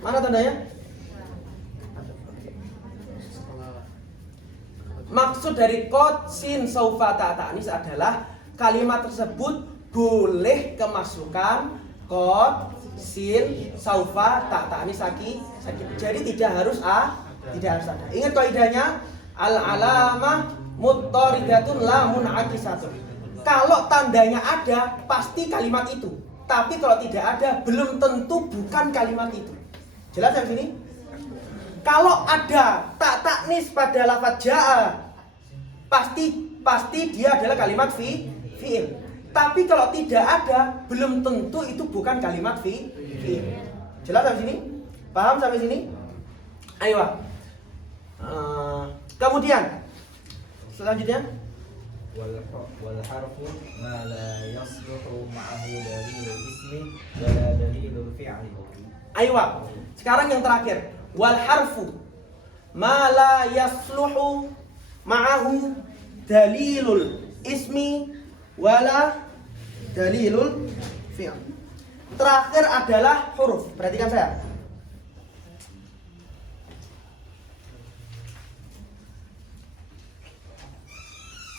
Mana tandanya? Maksud dari qad sin saufa ta'tanis adalah kalimat tersebut boleh kemasukan qad sin saufa ta'tanis sakit. Jadi tidak harus tidak harus ada. Ingat kaidahnya, al-alamah muttaridatun la mun'akisatun. Kalau tandanya ada, pasti kalimat itu. Tapi kalau tidak ada, belum tentu bukan kalimat itu. Jelas yang sini? Kalau ada tak taknis pada lafaz ja'a, pasti dia adalah kalimat fi'il. Tapi kalau tidak ada, belum tentu itu bukan kalimat fi'il. Jelas sampai sini? Paham sampai sini? Ayo. Kemudian selanjutnya, wal harfu ma la yasluhu ma'ahu dalilul ismi wala dalilul fi'li. Ayo. Sekarang yang terakhir, wal harfu ma la yasluhu ma'ahu dalilul ismi wala dalilul fi'l. Terakhir adalah huruf. Perhatikan saya.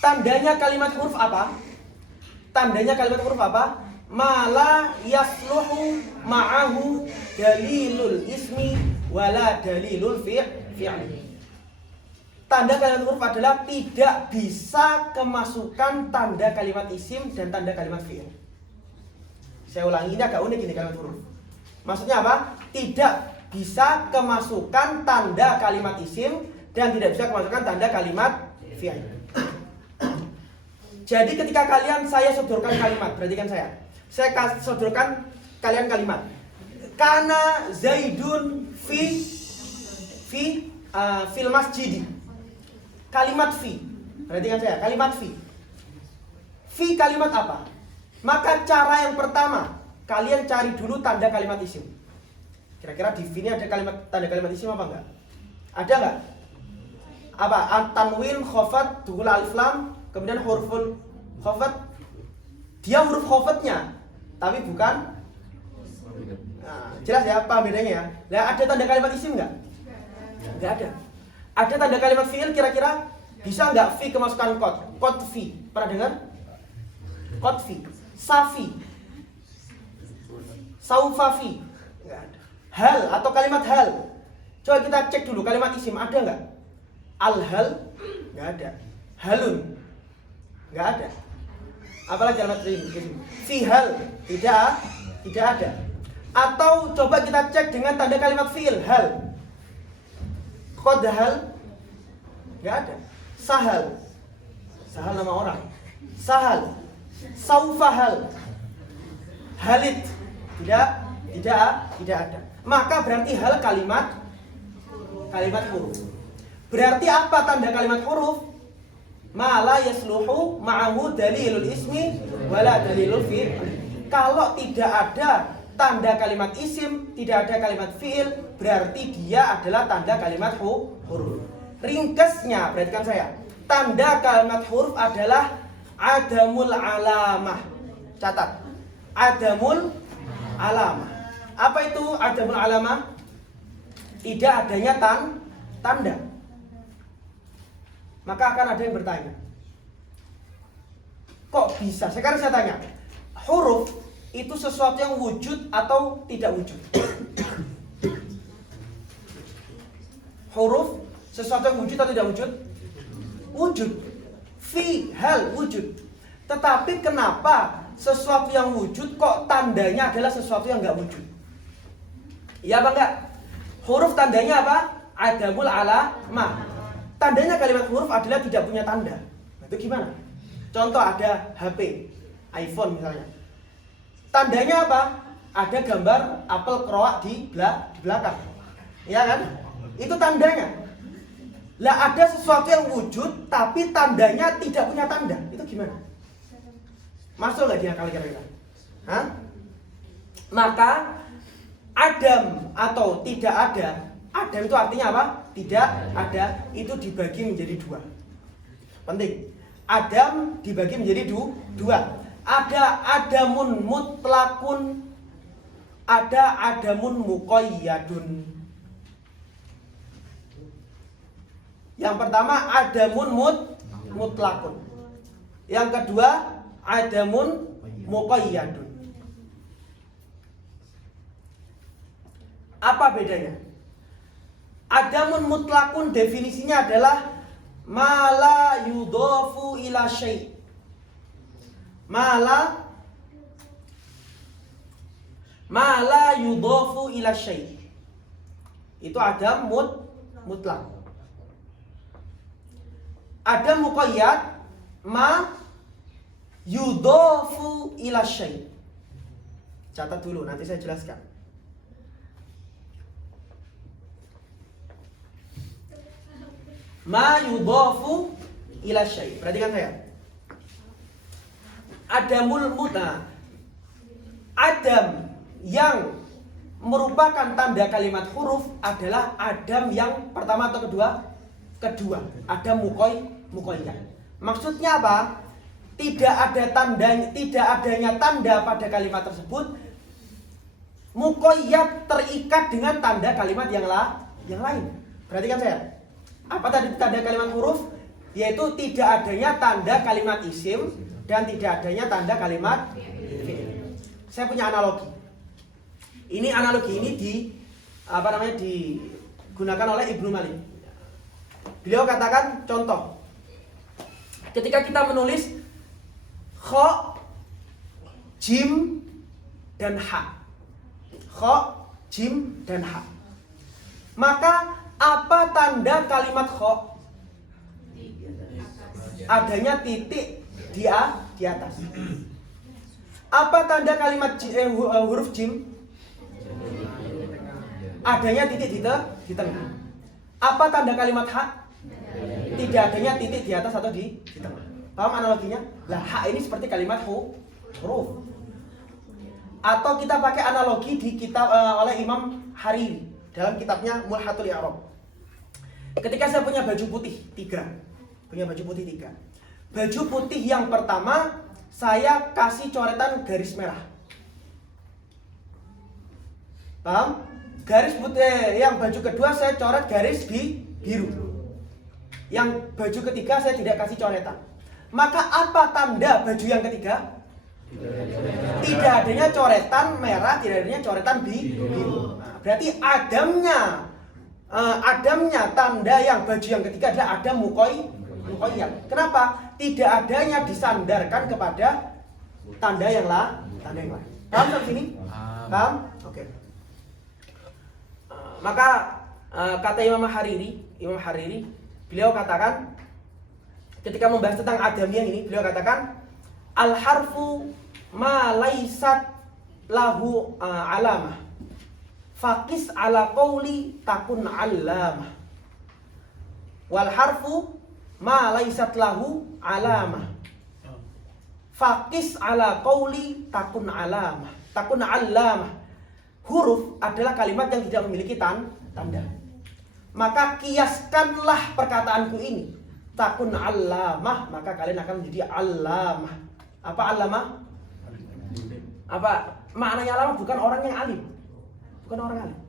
Tandanya kalimat huruf apa? Tandanya kalimat huruf apa? Ma la yasluhu ma'ahu dalilul ismi wala dalilul fi'li. Tanda kalimat huruf adalah tidak bisa kemasukan tanda kalimat isim dan tanda kalimat fi'il. Saya ulangi, ini agak unik ini kalimat huruf. Maksudnya apa? Tidak bisa kemasukan tanda kalimat isim dan tidak bisa kemasukan tanda kalimat fi'il. Jadi ketika saya sodorkan kalimat, perhatikan saya sodorkan kalian kalimat. Kana Zaidun fil masjidi. Kalimat fi. Perhatikan saya, kalimat fi. Fi kalimat apa? Maka cara yang pertama, kalian cari dulu tanda kalimat isim. Kira-kira di fi ini ada tanda kalimat isim apa enggak? Ada enggak? Apa? Tanwin, khafat, dukhul alif lam, kemudian huruful khafat. Dia huruf khafatnya, tapi bukan. Nah, jelas ya, apa bedanya ya? Nah, ada tanda kalimat isim enggak? Enggak ada. Ada tanda kalimat fi'il kira-kira? Bisa enggak fi kemasukan qad? Qad fi. Pernah dengar? Qad fi. Safi. Saufa fi. Enggak ada. Hal atau kalimat hal. Coba kita cek dulu kalimat isim ada enggak? Al-hal? Enggak ada. Halun? Enggak ada. Apalagi kalimat isim? Fi hal? Tidak ada. Atau coba kita cek dengan tanda kalimat fi'il, hal. Qad hal? Enggak ada. Sahal? Sahal nama orang. Sahal. Saufa hal? Halid? Tidak ada. maka berarti hal kalimat huruf. Berarti apa tanda kalimat huruf? Ma la yasluhu ma'ahu dalilul ismi wala dalilul fi'il. Kalau tidak ada tanda kalimat isim, tidak ada kalimat fi'il, berarti dia adalah tanda kalimat huruf. Ringkasnya, perhatikan saya. Tanda kalimat huruf adalah adamul alamah. Catat. Adamul alamah. Apa itu adamul alamah? Tidak adanya tanda. Maka akan ada yang bertanya, kok bisa? Sekarang saya tanya, huruf itu sesuatu yang wujud atau tidak wujud? Huruf sesuatu yang wujud atau tidak wujud? Wujud. Fi hal wujud. Tetapi kenapa sesuatu yang wujud kok tandanya adalah sesuatu yang nggak wujud? Iya apa enggak? Huruf tandanya apa? Adamul alamah. Tandanya kalimat huruf adalah tidak punya tanda. Itu gimana? Contoh ada HP, iPhone misalnya. Tandanya apa? Ada gambar apel keroak di belakang. Ya kan? Itu tandanya. Lah ada sesuatu yang wujud tapi tandanya tidak punya tanda. Itu gimana? Masuk nggak di akal kira-kira? Hah? Maka adam atau tidak ada. Adam itu artinya apa? Tidak ada. Itu dibagi menjadi dua. Penting. Adam dibagi menjadi dua. Ada adamun mutlakun, ada adamun muqayyadun. Yang pertama adamun mutlakun. Yang kedua adamun muqayyadun. Apa bedanya? Adamun mutlakun definisinya adalah mala yudhafu ila syai'. Mala yudhafu ila syai'. Itu adam mutlak. Adam muqayyad ma yudhafu ila syai'. Catat dulu nanti saya jelaskan. Ma yudhafu ila syai'. Perhatikan saya. Adamul muta. Adam yang merupakan tanda kalimat huruf adalah adam yang pertama atau kedua? Kedua. Adam muqayyad. Maksudnya apa? Tidak adanya tanda pada kalimat tersebut. Muqayyad terikat dengan tanda kalimat yang lain. Perhatikan saya. Apa tadi tanda kalimat huruf? Yaitu tidak adanya tanda kalimat isim dan tidak adanya tanda kalimat fi'il. Saya punya analogi. Analogi ini digunakan oleh Ibnu Malik. Beliau katakan contoh. Ketika kita menulis kha, jim dan ha. Kha, jim dan ha. Maka apa tanda kalimat kha? Adanya titik di atas. Apa tanda kalimat huruf jim? Adanya titik di tengah. Apa tanda kalimat ha? Tidak adanya titik di atas atau di tengah. Paham analoginya? Lah ha ini seperti kalimat huruf. Atau kita pakai analogi di kitab oleh Imam Hariri dalam kitabnya Mulhatul I'rab. Ketika saya punya baju putih 3. Baju putih yang pertama saya kasih coretan garis merah. Paham? Garis putih yang baju kedua saya coret garis biru. Yang baju ketiga saya tidak kasih coretan. Maka apa tanda baju yang ketiga? Tidak adanya coretan merah, tidak adanya coretan biru. Nah, berarti adamnya tanda yang baju yang ketiga adalah adam muqayyad. Kenapa? Tidak adanya disandarkan kepada tanda yang lain. Paham sampai sini? Paham? Oke. Maka kata Imam Hariri, beliau katakan ketika membahas tentang adamiyah ini, beliau katakan al harfu ma laisat lahu alamah Faqis ala qawli takun allamah. Wal harfu ma laysat lahu alamah. Faqis ala qawli takun alamah. Takun allamah. Huruf adalah kalimat yang tidak memiliki tanda. Maka kiaskanlah perkataanku ini. Takun allamah, maka kalian akan menjadi allamah. Apa allamah? Apa maknanya allamah? Bukan orang yang alim. Bukan orang alim.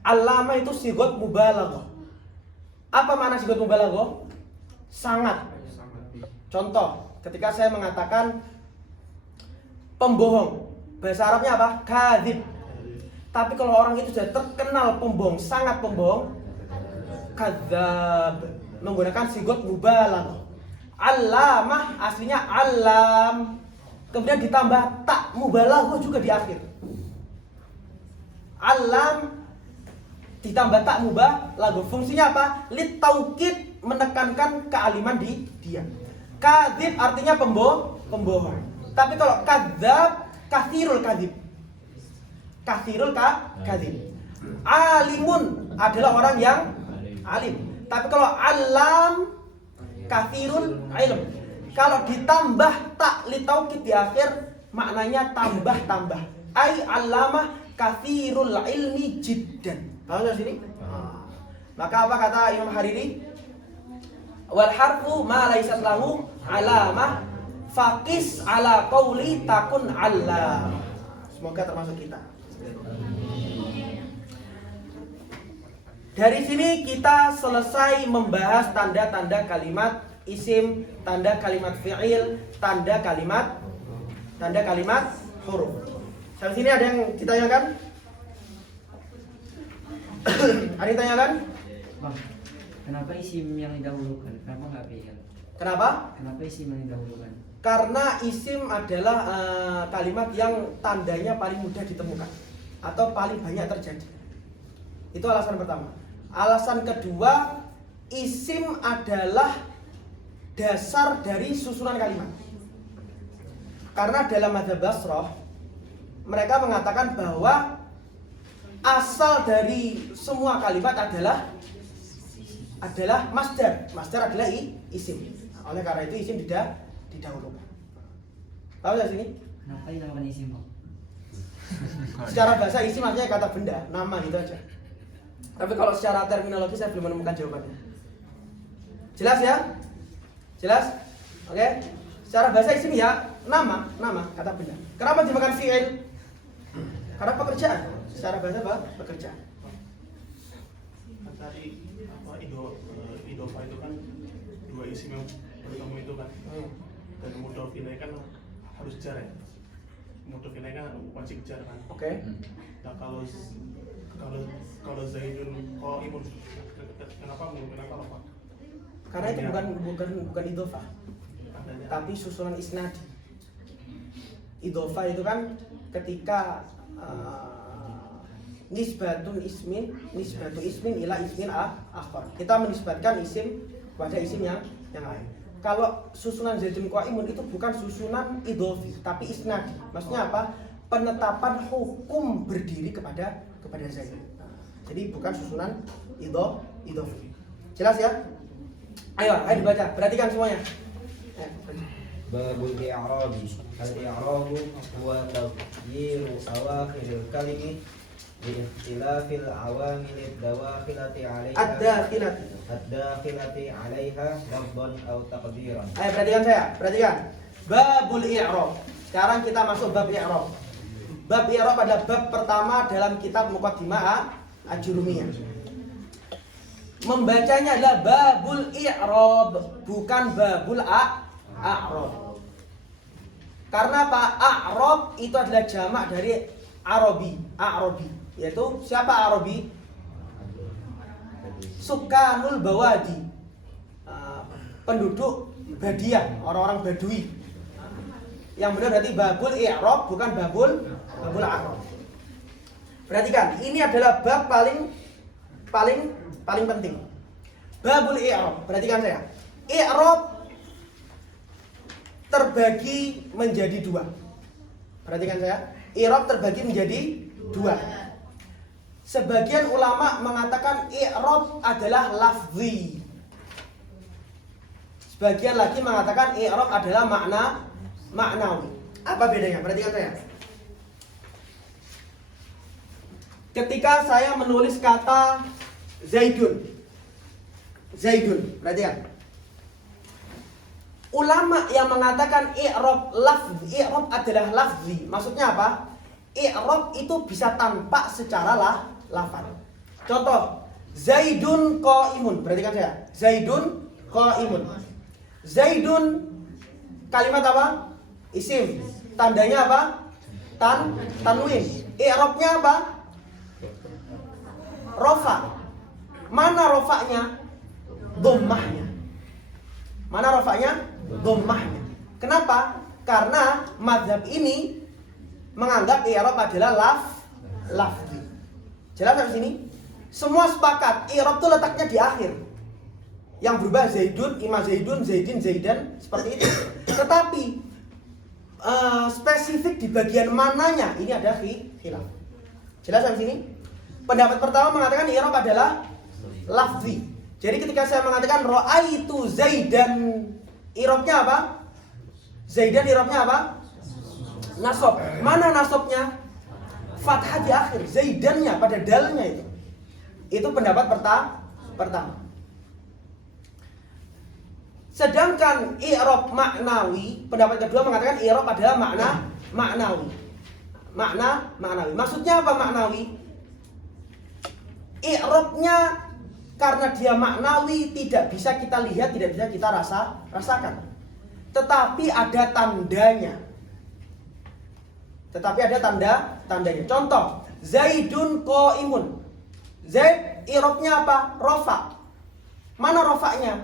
Allamah itu sigot mubalaghah. Apa makna sigot mubalaghah? Sangat. Contoh, ketika saya mengatakan pembohong, bahasa Arabnya apa? Kadzib. Tapi kalau orang itu sudah terkenal pembohong, sangat pembohong, kadzab, menggunakan sigot mubalaghah. Allamah aslinya alam, kemudian ditambah tak mubalaghah juga di akhir. Alam ditambah tak mubalaghah. Fungsinya apa? Lit taukid, menekankan kealiman di dia. Kadzib artinya pembohong. Tapi kalau kadzab, katsirul kadzib. Katsirul kadzib. Alimun adalah orang yang alim. Tapi kalau alam, katsirul ilm. Kalau ditambah tak litaukid di akhir, maknanya tambah-tambah. Ai allamah katsirul ilmi jiddan. Paham enggak sini? Maka apa kata Imam Hariri? Wal harfu ma laysat lahu alamah faqis ala qauli takun allamah. Semoga termasuk kita. Dari sini kita selesai membahas tanda-tanda kalimat isim, tanda kalimat fi'il, tanda kalimat huruf. Sampai sini ada yang ditanyakan? Ada yang ditanyakan? Bang, kenapa isim yang didahulukan? Kenapa nggak fi'il? Kenapa? Kenapa isim yang didahulukan? Karena isim adalah kalimat yang tandanya paling mudah ditemukan atau paling banyak terjadi. Itu alasan pertama. Alasan kedua, isim adalah dasar dari susunan kalimat. Karena dalam madzhab Basrah mereka mengatakan bahwa asal dari semua kalimat adalah masdar. Masdar adalah isim. Oleh karena itu isim tidak didahulukan. Tahu nggak sini? Kenapa dinamakan isim, Bang? Secara bahasa isim artinya kata benda, nama gitu aja. Tapi kalau secara terminologi saya belum menemukan jawabannya. Jelas ya? Jelas? Oke? Secara bahasa isim ya nama, kata benda. Kenapa dimakan fi'il? Karena pekerjaan. Secara bahasa apa? Pekerjaan. Tadi idofa itu kan dua isim yang bertemu itu kan. Dan mudhof ilaih kan harus jar ya. Mudhof ilaih kan wajib jar kan. Oke. Nah kalau Zaidun qaimun, kenapa apa? Karena itu bukan idhofa, tapi susunan isnadi. Idhofa itu kan ketika nisbatu ismin ila ismin akhar. Kita menisbatkan isim pada isim yang lain. Kalau susunan Zaidun qaimun itu bukan susunan idhofi, tapi isnadi. Maksudnya apa? Penetapan hukum berdiri kepada Zaid. Jadi bukan susunan idhofi. Jelas ya? Ayo dibaca. Perhatikan semuanya. Babul i'rabi. Al-i'rabu huwa taghyiru awakhiril kalimi bi ikhtilafil awamil ad-dawakhilati 'alaiha ad-dakhilati 'alaiha lafdhan aw taqdiran. Ayo perhatikan. Babul i'rab. Sekarang kita masuk bab i'rab. Bab i'rab adalah bab pertama dalam kitab Muqaddimah Ajurumiyah. Membacanya adalah babul i'rab, bukan babul a'rab. Karena apa? A'rab itu adalah jamak dari Arabi, yaitu siapa Arabi? Sukanul bawadi, penduduk Badiah, orang-orang Badui. Yang benar berarti babul i'rab, bukan babul a'rab. Perhatikan, ini adalah bab paling penting. Babul i'rab. Perhatikan saya. I'rab terbagi menjadi dua. Perhatikan saya. I'rab terbagi menjadi dua. Sebagian ulama mengatakan i'rab adalah lafzi. Sebagian lagi mengatakan i'rab adalah maknawi. Apa bedanya? Perhatikan saya. Ketika saya menulis kata Zaidun, perhatikan. Ulama yang mengatakan i'rab adalah lafzi. Maksudnya apa? I'rab itu bisa tampak secara lafaz. Contoh, Zaidun qaimun. Perhatikan saya. Zaidun qaimun. Zaidun kalimat apa? Isim. Tandanya apa? Tanwin. I'rabnya apa? Rofa. Mana rofanya? Dhammahnya. Mana rofanya? Dhammahnya. Kenapa? Karena mazhab ini menganggap i'rab adalah lafzi. Jelas sampai sini? Semua sepakat i'rab itu letaknya di akhir. Yang berubah Zaidun, ima Zaidun, Zaidin, Zaidan, seperti itu. Tetapi spesifik di bagian mananya ini ada khilaf. Jelas sampai sini? Pendapat pertama mengatakan i'rab adalah lafzi. Jadi ketika saya mengatakan ra'aitu Zaidan, i'rabnya apa? Zaidan i'rabnya apa? Nasab. Mana nasabnya? Fathah di akhir. Zaidannya pada dalnya itu. Itu pendapat pertama. Sedangkan i'rab maknawi, pendapat kedua mengatakan i'rab adalah maknawi. Maknawi. Maksudnya apa maknawi? I'rabnya karena dia maknawi tidak bisa kita lihat, tidak bisa kita rasakan. Tetapi ada tandanya. Contoh, Zaidun qaimun. Zaid i'rabnya apa? Rofa. Mana rofanya?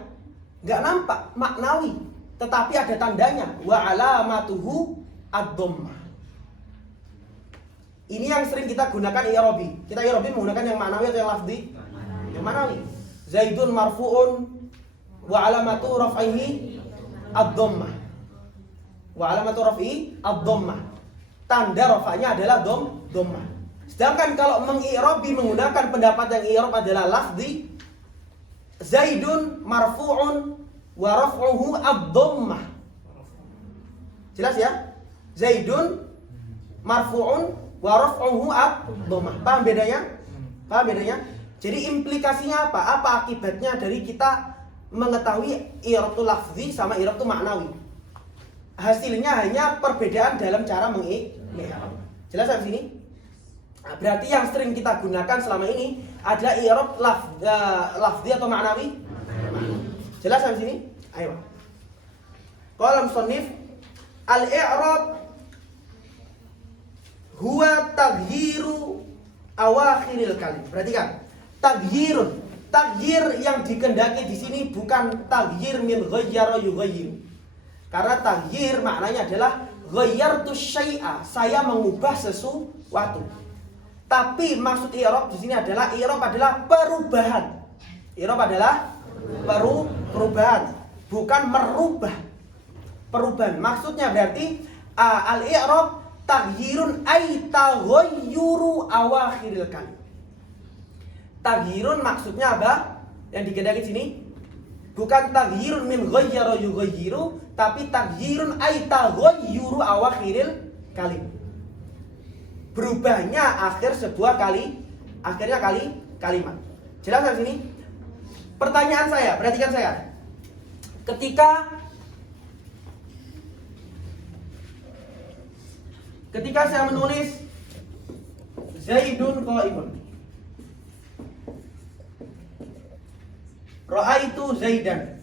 Enggak nampak, maknawi. Tetapi ada tandanya. Wa alamatuhu ad-dhammah. Ini yang sering kita gunakan i'rabi. Kita i'rabi menggunakan yang maknawi atau yang lafzi? Yang maknawi. Zaidun marfu'un wa alamatu raf'ihi ad-dhammah. Wa alamatu raf'ihi ad-dhammah. Tanda rafa'nya adalah dhammah. Sedangkan kalau mengi'rabi menggunakan pendapat yang i'rab adalah lafzi, Zaidun marfu'un wa raf'uhu ad-dhammah. Jelas ya? Zaidun marfu'un wa raf'uhu ad-dhammah. Paham bedanya? Jadi implikasinya apa? Apa akibatnya dari kita mengetahui i'rab itu lafzi sama i'rab itu maknawi? Hasilnya hanya perbedaan dalam cara mengi'rab. Jelas sampai sini? Nah, berarti yang sering kita gunakan selama ini adalah i'rab lafzi atau maknawi? Jelas sampai sini? Ayo. Qala musannif al-i'rab huwa taghyiru awakhiril kalim. Perhatikan. Taghyir yang dikehendaki di sini bukan taghyir min ghayyara yughayyiru. Karena taghyir maknanya adalah ghayyartu syai'a, saya mengubah sesuatu. Tapi maksud i'rab di sini adalah i'rab adalah perubahan. I'rab adalah perubahan, bukan merubah. Perubahan. Maksudnya berarti al-i'rab taghyirun ay taghayyuru awakhiril kalim. Taghyirun maksudnya apa? Yang dikehendaki sini bukan taghyirun min ghayyara yughayyiru, tapi taghyirun ay taghayyuru awakhiril kalim. Berubahnya akhir sebuah kalimat. Jelas sampai sini? Pertanyaan saya, perhatikan saya. Ketika saya menulis Zaidun qaimun, ra'aitu Zaidan,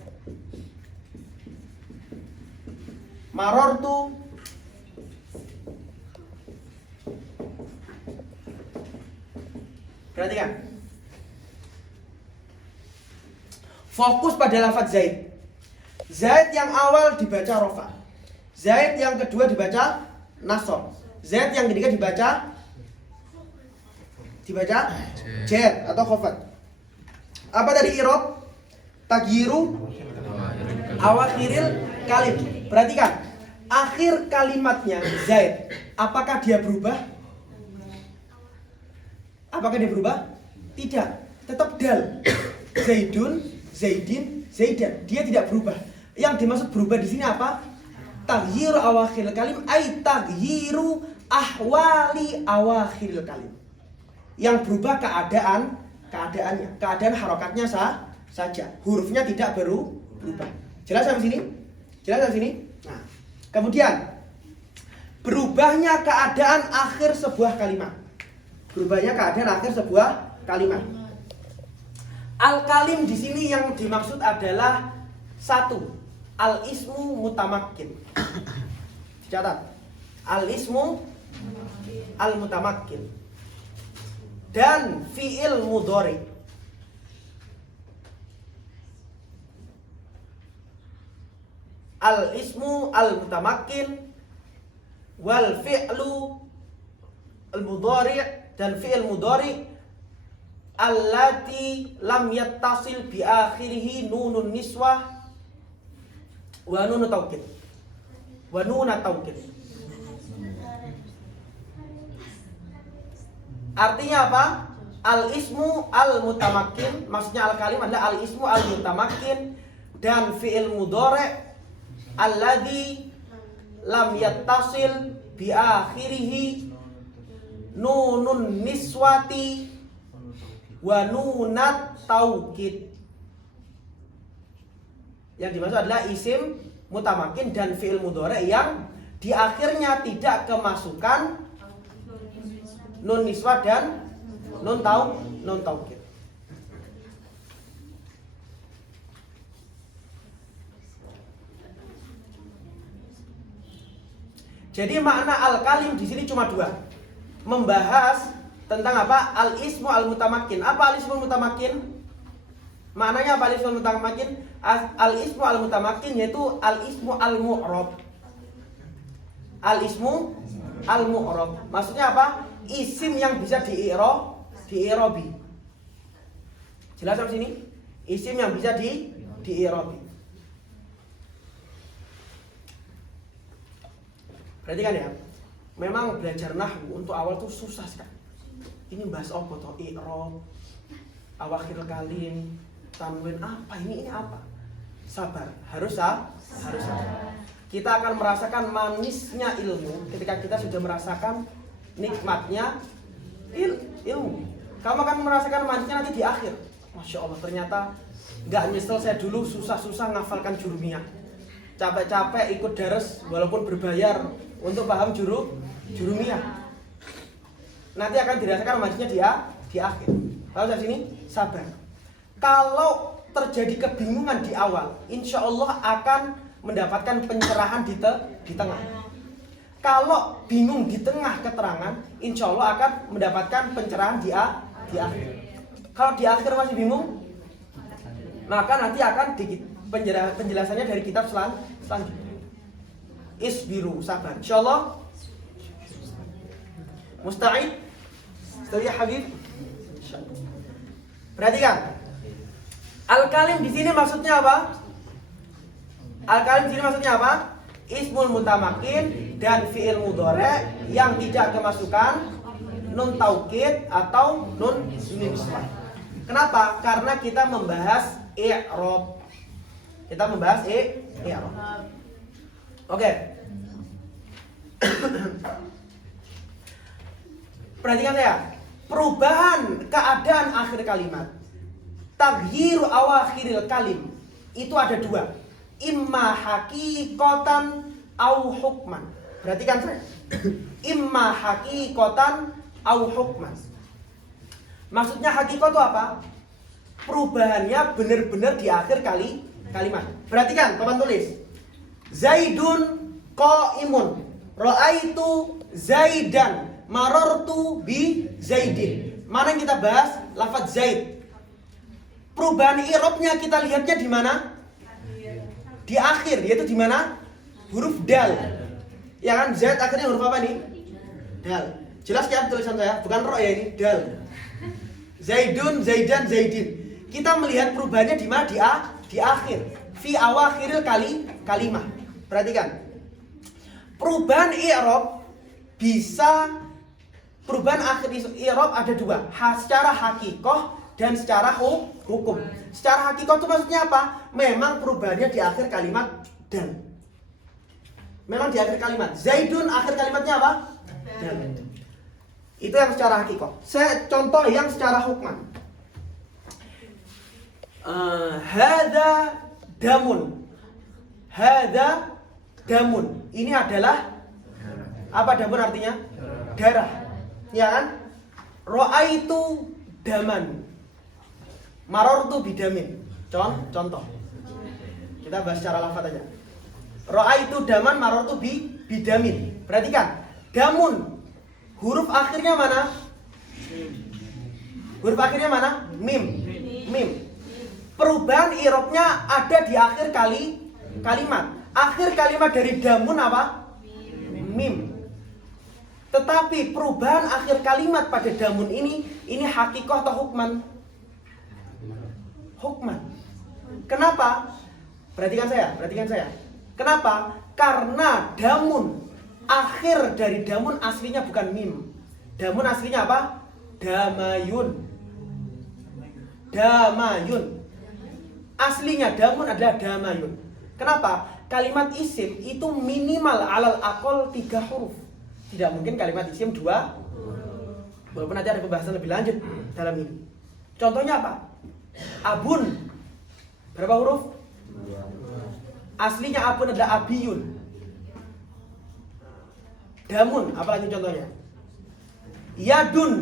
marartu perhatikan. Fokus pada lafaz Zaid. Zaid yang awal dibaca rofa. Zaid yang kedua dibaca nasab. Zaid yang ketiga dibaca jar atau khafat. Apa tadi i'rab? Tagyiru awakhiril kalim. Perhatikan, akhir kalimatnya Zaid, apakah dia berubah? Apakah dia berubah? Tidak, tetap dal. Zaidun, Zaidin, Zaidan. Dia tidak berubah. Yang dimaksud berubah di sini apa? Taghyiru awakhiril kalim ay taghyiru ahwali awakhiril kalim. Yang berubah keadaannya, keadaan harokatnya saja. Hurufnya tidak berubah. Jelas sampai sini? Jelas sampai sini? Nah, kemudian berubahnya keadaan akhir sebuah kalimat. Berubahnya keadaan akhir sebuah kalimat. Al-kalim di sini yang dimaksud adalah satu, al-ismu mutamakkin. Dicatat. Al-ismu al-mutamakkin. Dan fi'il mudhari. Al-ismu al-mutamakkin wal fi'lu al-mudhari dan fi'il mudhari allati lam yattasil bi akhirih nunun niswah wa nun taukid. Wa nun taukid. Artinya apa? Al-ismu al-mutamakkin, maksudnya al-kalim adalah al-ismu al-mutamakkin dan fi'il mudhari alladzi lam yattasil bi akhirih nunun niswati wa nunat taukid. Yang dimaksud adalah isim mutamakin dan fi'il mudhari yang di akhirnya tidak kemasukan nun niswah dan nun taukid. Jadi makna al-kalim di sini cuma dua. Membahas tentang apa? Al-ismu al-mutamakin. Apa al-ismu al-mutamakin? Maknanya apa al-ismu al-mutamakin? Al-ismu al-mutamakin yaitu al-ismu al-mu'rab. Al-ismu al-mu'rab. Maksudnya apa? Isim yang bisa di-i'rabi. Jelas sampai sini? Isim yang bisa di-i'rabi. Perhatikan ya. Memang belajar nahwu untuk awal tuh susah sekali. Ini bahas apa toh? I'rab, awakhir kalim, tanwin apa ini apa? Sabar, harus sabar. Kita akan merasakan manisnya ilmu ketika kita sudah merasakan nikmatnya ilmu. Kamu akan merasakan manisnya nanti di akhir. Masya Allah, ternyata nggak nyesel saya dulu susah-susah ngafalkan jurumiyah. Capek-capek ikut dares walaupun berbayar untuk paham jurumiyah. Nanti akan dirasakan manisnya di akhir. Lalu dari sini sabar. Kalau terjadi kebingungan di awal, insya Allah akan mendapatkan pencerahan di tengah. Kalau bingung di tengah keterangan, insya Allah akan mendapatkan pencerahan di akhir. Kalau di akhir masih bingung, maka nanti akan penjelasannya dari kitab selanjutnya. Isbiru, sabar. Insyaallah. Musta'id? Setuju Habib? Perhatikan. Al-kalim di sini maksudnya apa? Al-kalim di sini maksudnya apa? Ismul mutamakin dan fi'il mudhari yang tidak kemasukan nun taukid atau nun nisbah. Kenapa? Karena kita membahas i'rab. Kita membahas i'rab. Oke. Perhatikan saya. Perubahan keadaan akhir kalimat. Taghyiru awakhiril kalim. Itu ada dua. Imma haqiqatan au hukman. Perhatikan saya. Imma haqiqatan au hukman. Maksudnya haqiqat itu apa? Perubahannya benar-benar di akhir kalimat. Perhatikan, papan tulis. Zaidun qaimun, ra'aitu Zaidan, marartu bi Zaidin. Mana yang kita bahas? Lafaz Zaid. Perubahan i'rabnya kita lihatnya di mana? Di akhir, yaitu di mana? Huruf dal. Ya kan? Zaid akhirnya huruf apa nih? Dal. Jelas ya tulisan saya, bukan ro ya ini, dal. Zaidun, Zaidan, Zaidin. Kita melihat perubahannya di mana? Di akhir. Fi awakhiril kalimah. Perhatikan. Perubahan i'rab bisa Perubahan akhir i'rab ada dua, secara hakikoh dan secara hukum. Secara hakikoh itu maksudnya apa? Memang perubahannya di akhir kalimat dan. Memang di akhir kalimat. Zaidun akhir kalimatnya apa? Dan. Itu yang secara hakikoh. Saya contoh yang secara hukman. Hada damun. Hada damun. Ini adalah apa damun artinya? Darah. Ya kan? Ra'aitu daman. Marartu bidamin. Contoh. Kita bahas secara lafaz aja. Ra'aitu daman marartu bidamin. Perhatikan. Damun. Huruf akhirnya mana? Huruf akhirnya mana? Mim. Mim. Perubahan i'rabnya ada di akhir kalimat. Akhir kalimat dari damun apa? Mim. Tetapi perubahan akhir kalimat pada damun ini hakikoh atau hukman? Hukman. Kenapa? Perhatikan saya. Kenapa? Karena damun, akhir dari damun aslinya bukan mim. Damun aslinya apa? Damayun. Damayun. Aslinya damun adalah damayun. Kenapa? Kalimat isim itu minimal alal aqal 3 huruf. Tidak mungkin kalimat isim 2. Walaupun nanti ada pembahasan lebih lanjut dalam ini. Contohnya apa? Abun. Berapa huruf? Aslinya abun adalah abiyun. Damun, apalagi contohnya? Yadun.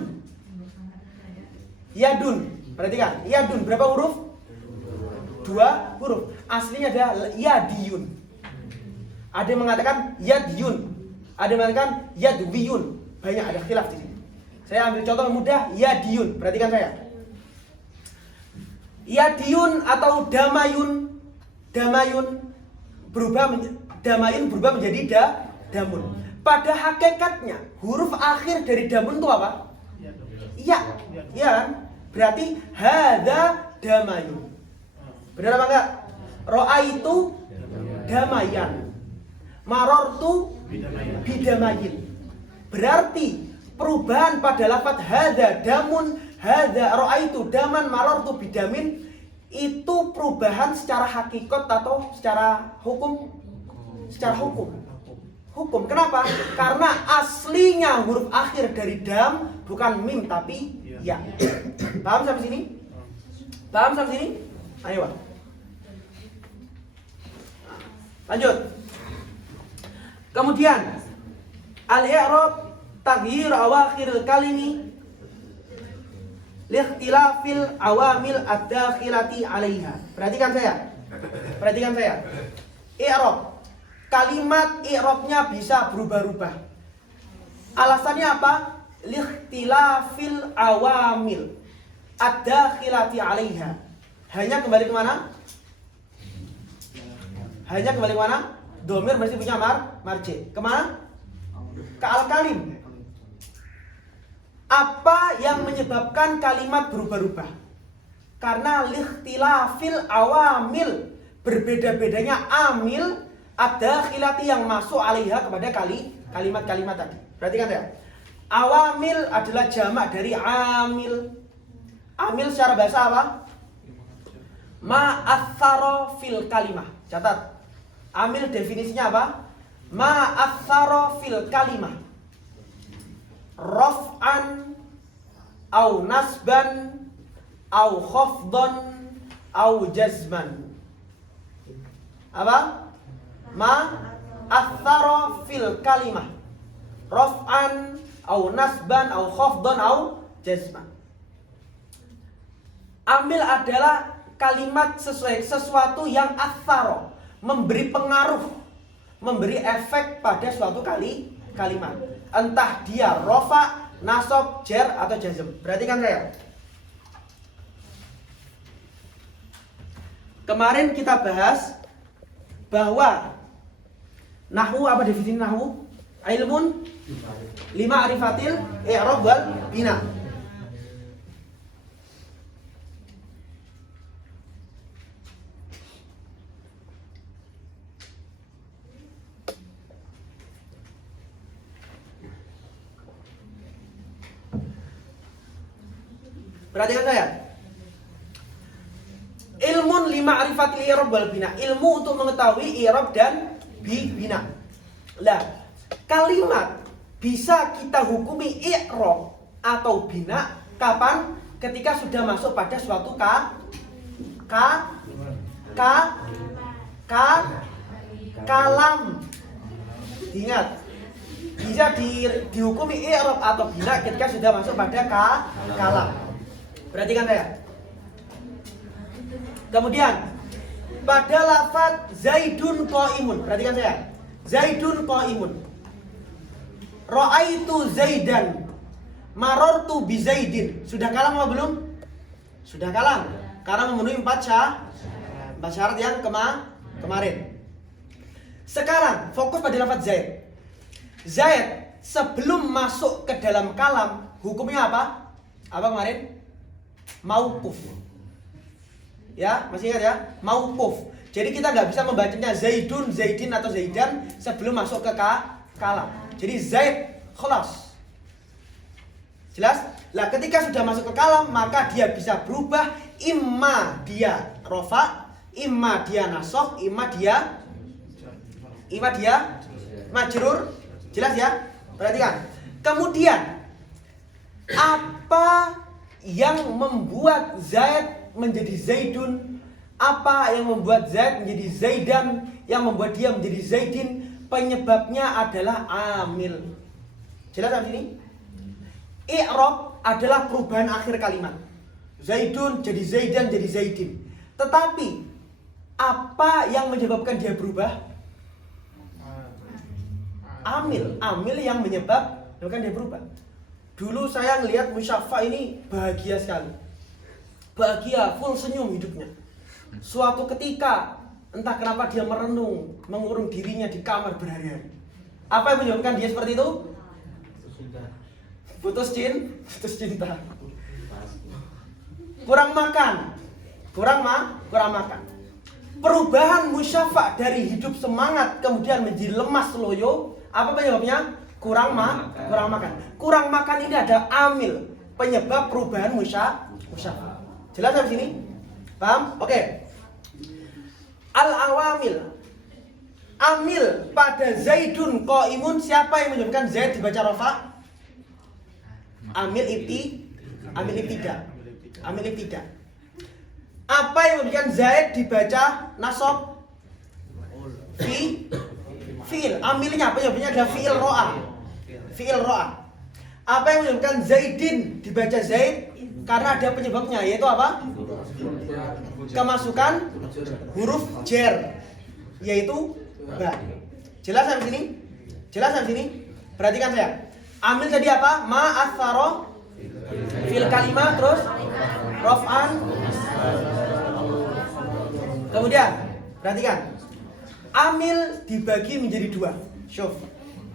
Yadun. Perhatikan, yadun berapa huruf? 2 huruf. Aslinya adalah yadiyun. Ada yang mengatakan yadyun. Ada yang mengatakan yadwiyun. Banyak ada khilaf di sini. Saya ambil contoh yang mudah, yadiyun. Perhatikan saya. Yadiyun atau damayun. Damayun berubah menjadi damun. Pada hakikatnya huruf akhir dari damun itu apa? Ya, ya kan? Berarti hada damayun. Benar apa enggak? Ra'aitu damayan. Marartu bidamayin. Berarti perubahan pada lafaz hada damun, hada ra'aitu daman, marartu bidamin itu perubahan secara hakikat atau secara hukum? Secara hukum. Hukum. Kenapa? Karena aslinya huruf akhir dari dam bukan mim tapi ya. Paham sampai sini? Paham sampai sini? Ayo. Lanjut. Kemudian al-i'rab taghyir awakhiril kalimi liikhtilafil awamil ad-dakhilati 'alaiha. Perhatikan saya. I'rab. Kalimat i'rabnya bisa berubah-ubah. Alasannya apa? Liikhtilafil awamil ad-dakhilati 'alaiha. Hanya kembali ke mana? Domir masih punya marji. Kemana? Ke al-kalim. Apa yang menyebabkan kalimat berubah-ubah? Karena liikhtilafil awamil, berbeda-bedanya amil ada khilati yang masuk alaiha kepada kalimat-kalimat tadi. Perhatikan ya. Awamil adalah jamak dari amil. Amil secara bahasa apa? Ma'athara fil kalimah. Catat. Amil definisinya apa? Ma'athara fil kalimah. Raf'an au nasban au khafdan au jazman. Apa? Ma'athara fil kalimah. Raf'an au nasban au khafdan au jazman. Amil adalah kalimat sesuatu yang atharo, memberi pengaruh, memberi efek pada suatu kalimat. Entah dia rofa, nasab, jar atau jazm. Perhatikan saya. Kemarin kita bahas bahwa nahwu, apa definisi nahwu? Ilmun lima arifatil i'rab wal bina. Perhatikan saya. Ilmun lima'rifatil i'rab wal bina. Ilmu untuk mengetahui i'rab dan bina. Lah, kalimat bisa kita hukumi i'rab atau bina kapan? Ketika sudah masuk pada suatu kalam. Ingat, bisa dihukumi i'rab atau bina ketika sudah masuk pada kalam. Perhatikan saya. Kemudian pada lafaz Zaidun qaimun, perhatikan saya. Zaidun qaimun. Ra'aitu Zaidan. Marartu bi Zaidin. Sudah kalam atau belum? Sudah kalam. Karena memenuhi 4 syarat yang kemarin. Sekarang fokus pada lafaz Zaid. Zaid sebelum masuk ke dalam kalam hukumnya apa? Apa kemarin? Mauquf. Ya, masih ingat ya? Mauquf. Jadi kita nggak bisa membacanya Zaidun, Zaidin atau Zaidan sebelum masuk ke kalam. Jadi Zaid khalas. Jelas? Lah ketika sudah masuk ke kalam maka dia bisa berubah, imma dia rofa, imma dia nasab, imma dia majrur. Jelas ya? Perhatikan. Kemudian apa yang membuat Zaid menjadi Zaidun? Apa yang membuat Zaid menjadi Zaidan? Yang membuat dia menjadi Zaidin? Penyebabnya adalah amil. Jelas sampai sini? I'rab adalah perubahan akhir kalimat. Zaidun jadi Zaidan jadi Zaidin. Tetapi apa yang menyebabkan dia berubah? Amil yang menyebabkan dia berubah. Dulu saya ngelihat Musyaffa ini bahagia sekali. Bahagia, full senyum hidupnya. Suatu ketika entah kenapa dia merenung, mengurung dirinya di kamar berhari-hari. Apa yang menyebabkan dia seperti itu? Putus cinta. Kurang makan. Perubahan Musyaffa dari hidup semangat kemudian menjadi lemas loyo. Apa penyebabnya? Kurang makan. Kurang makan ini ada amil penyebab perubahan Musyaffa. Jelas sampai sini? Paham? Oke. Al-awamil. Amil pada Zaidun qaimun, siapa yang menyebabkan Zaid dibaca rafa? Amil ibtidah. Apa yang menyebabkan Zaid dibaca nasab? Fi'il. Amilnya penyebabnya adalah fi'il ro'a. Apa yang menyebabkan Zaidin dibaca Zaid? Karena ada penyebabnya, yaitu apa? Kemasukan huruf jar, yaitu ba. Jelas sampai sini? Perhatikan saya. Amil tadi apa? Ma atharo fil kalimah, terus raf'an. Kemudian perhatikan. Amil dibagi menjadi 2. Syuf.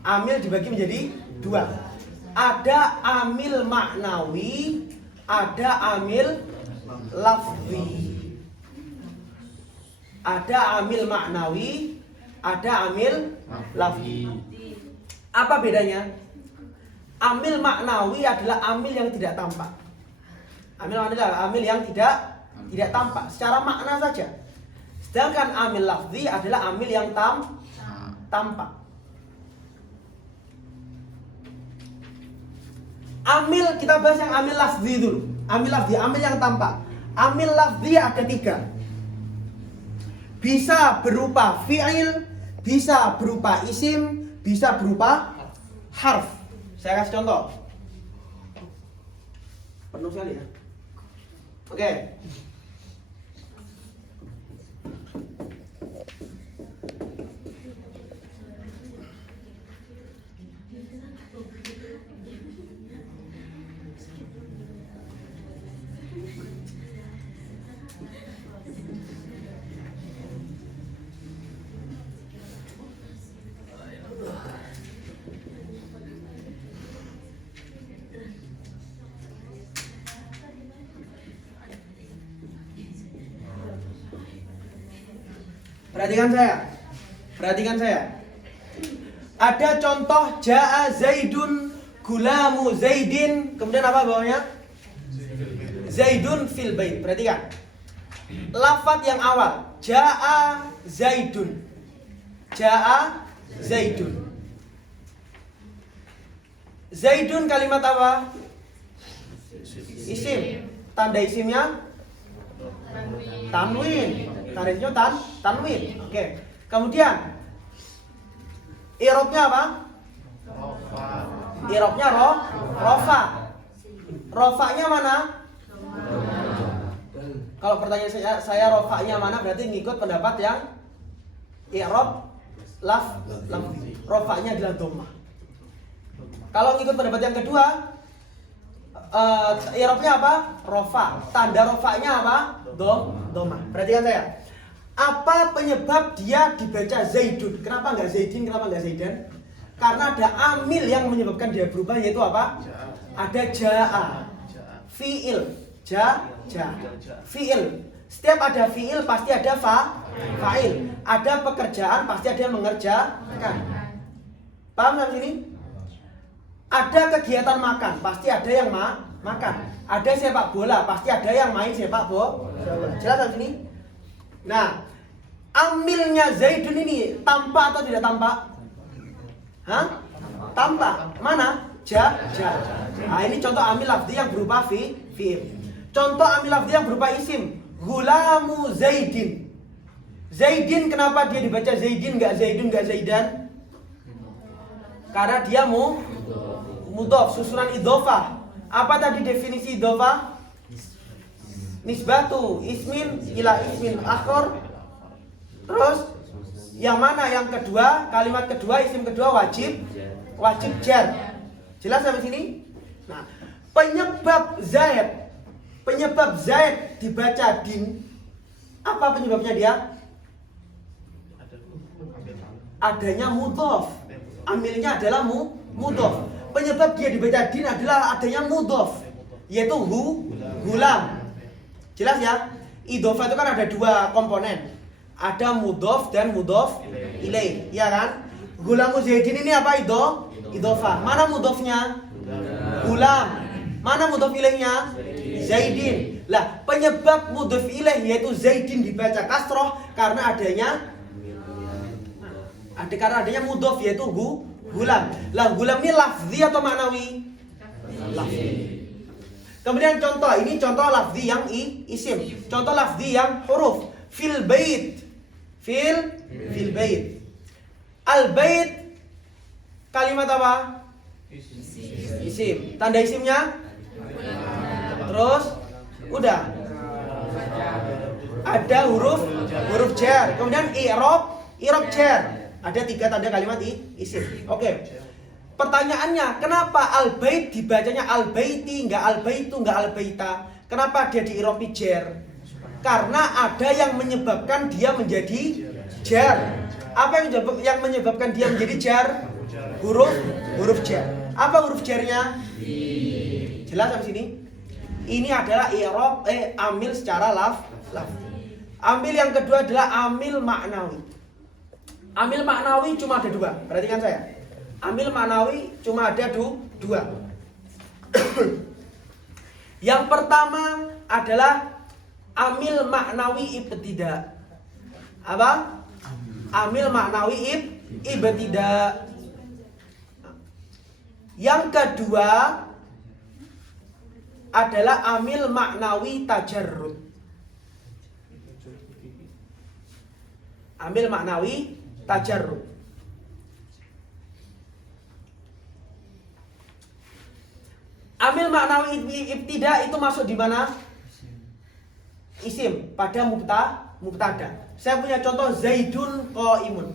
Amil dibagi menjadi 2. Ada amil maknawi, ada amil lafzi. Ada amil maknawi, ada amil lafzi. Apa bedanya? Amil maknawi adalah amil yang tidak tampak. Amil maknawi adalah amil yang tidak tampak secara makna saja. Sedangkan amil lafzi adalah amil yang tampak. Amil, kita bahas yang amil lafzi dulu. Amil lafzi, amil yang tampak. Amil lafzi ada 3. Bisa berupa fi'il, bisa berupa isim, bisa berupa harf. Saya kasih contoh. Penuh sekali ya. Oke. Perhatikan saya. Ada contoh ja'a Zaidun gulamu Zaidin, kemudian apa bawahnya? Zaidun fil bait. Perhatikan. Lafaz yang awal, jaa Zaidun. Jaa Zaidun. Zaidun kalimat apa? Isim. Tanda isimnya tanwin. Tanda isimnya tanwin. Oke. Kemudian i'rabnya apa? I'rabnya rofa. Rofanya mana? Kalau pertanyaan saya rofanya mana, berarti ngikut pendapat yang i'rab rofanya adalah dhammah. Kalau ngikut pendapat yang kedua, i'rabnya apa? Rofa. Tanda rofanya apa? Dhammah. Perhatikan saya. Apa penyebab dia dibaca Zaidun? Kenapa nggak Zaidin? Kenapa nggak Zaidan? Karena ada amil yang menyebabkan dia berubah, yaitu apa? Ada jaa, fiil, fiil. Setiap ada fiil pasti ada fa'il. Ada pekerjaan pasti ada yang mengerjakan. Paham sampai sini? Ada kegiatan makan pasti ada yang makan. Ada sepak bola pasti ada yang main sepak bola. Jelas sampai sini? Nah, amilnya Zaidun ini tampak atau tidak tampak? Hah? Tampak. Mana? Ja. Nah, ini contoh amil lafzi yang berupa fi'il. Contoh amil lafzi yang berupa isim. Gulamu Zaidin. Zaidin, kenapa dia dibaca Zaidin nggak Zaidun nggak Zaidan? Karena dia mudhof, susunan idhofah. Apa tadi definisi idhofah? Nisbatu ismin ila ismin akhar. Terus yang mana? Yang kedua, kalimat kedua, isim kedua wajib jar. Jelas sampai sini? Nah, penyebab Zaid dibaca din. Apa penyebabnya dia? Adanya mudhof. Amilnya adalah mudhof. Penyebab dia dibaca din adalah adanya mudhof, yaitu gulam. Jelas ya? Idhofah itu kan ada dua komponen. Ada mudhof dan mudhof ilaih, ya kan? Gulamu Zaidin ini apa? Idhofah. Mana mudhofnya? Gulam. Mana mudhof ilaihnya? Zaidin. Lah, penyebab mudhof ilaih yaitu Zaidin dibaca kasroh karena adanya mudhof yaitu gulam. Lah, gulam ini lafzi atau maknawi? Lafzi. Kemudian contoh, ini contoh lafzi yang isim. Contoh lafzi yang huruf. Fil bait. Fil bait. Al bait kalimat apa? Isim. Tanda isimnya? Terus udah. Ada huruf jar. Kemudian i'rab jar. Ada 3 tanda kalimat isim. Oke. Pertanyaannya, kenapa al-bait dibacanya al-baiti, enggak al-baitu, enggak al-baita? Kenapa dia di-i'rabi jar? Karena ada yang menyebabkan dia menjadi jar. Apa yang menyebabkan dia menjadi jar? Huruf jar. Apa huruf jarnya? Jelas sampai sini? Ini adalah i'rab amil secara lafzi. Amil yang kedua adalah amil maknawi. Amil maknawi cuma ada 2. Perhatikan saya. Amil maknawi cuma ada 2. Yang pertama adalah amil maknawi ibtida. Apa? Amil maknawi ibtida. Yang kedua adalah amil maknawi tajarrud. Amil maknawi tajarrud. Amil maknawi ibtida itu masuk di mana? Isim pada mubtada. Saya punya contoh Zaidun qaimun.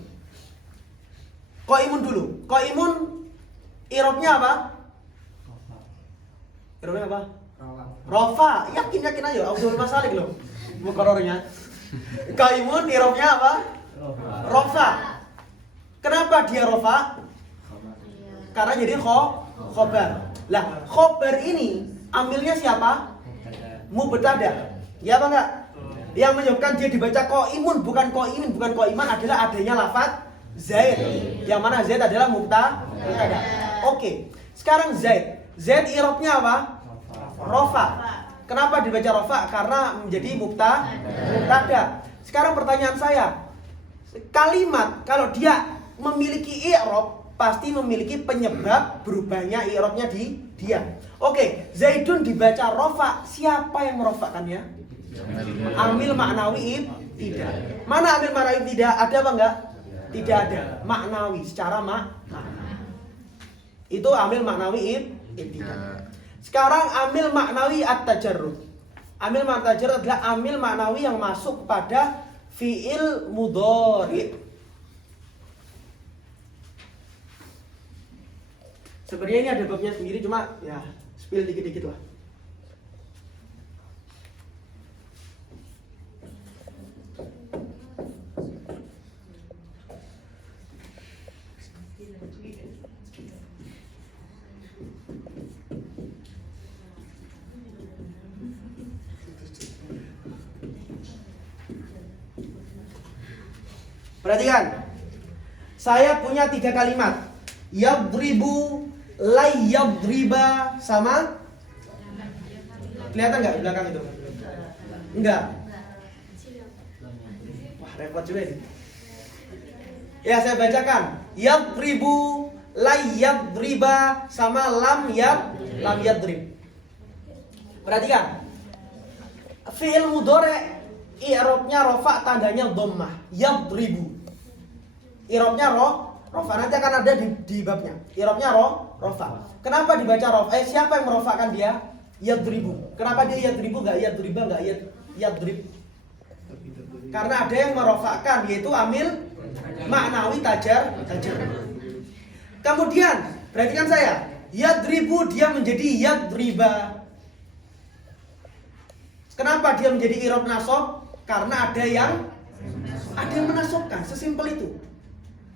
Qaimun dulu. Qaimun i'rabnya apa? I'rabnya apa? Rofa. Yakin aja. Abdul Masalik loh. Mukarrarnya. Qaimun i'rabnya apa? Rofa. Kenapa dia rofa? Karena jadi khobar. Lah, khobar ini amilnya siapa? Mubtada. Ya apa enggak? Yang menyebabkan dia dibaca qaimun bukan qaimin, bukan qaiman adalah adanya lafaz Zaid. Yang mana Zaid adalah mubtada. Oke. Sekarang Zaid i'rabnya apa? Rofa. Kenapa dibaca rofa? Karena menjadi mubtada. Sekarang pertanyaan saya, kalimat kalau dia memiliki i'rab pasti memiliki penyebab berubahnya i'rabnya di dia. Oke, Zaidun dibaca rofa, siapa yang merofakkannya? Amil maknawi tidak. Mana amil maknawi tidak? Ada apa enggak? Tidak ada. Maknawi secara makna. Itu amil maknawi tidak. Sekarang amil maknawi at-tajarrud. Amil maknawi at-tajarrud adalah amil maknawi yang masuk pada fi'il mudhari. Sebenarnya ini ada babnya sendiri, cuma ya spill dikit-dikit lah. Perhatikan, saya punya 3 kalimat. Yadribu, lay yadriba, sama? Kelihatan nggak di belakang itu? Enggak. Wah, repot juga ini. Ya, saya bacakan. Yadribu, lay yadriba, sama lam yadrib. Perhatikan. Fi'il mudhari' i'rabnya rofa, tandanya dhammah. Yadribu. I'rabnya rofa, nanti akan ada di babnya. I'rabnya rofa. Kenapa dibaca rofa? Siapa yang merofakkan dia? Yadribu. Kenapa dia yadribu enggak yadriba, enggak yadrib? Karena ada yang merofakkan, yaitu amil maknawi tajar. Kemudian perhatikan saya, yadribu dia menjadi yadriba. Kenapa dia menjadi i'rab nasab? Karena ada yang menasabkan, sesimpel itu.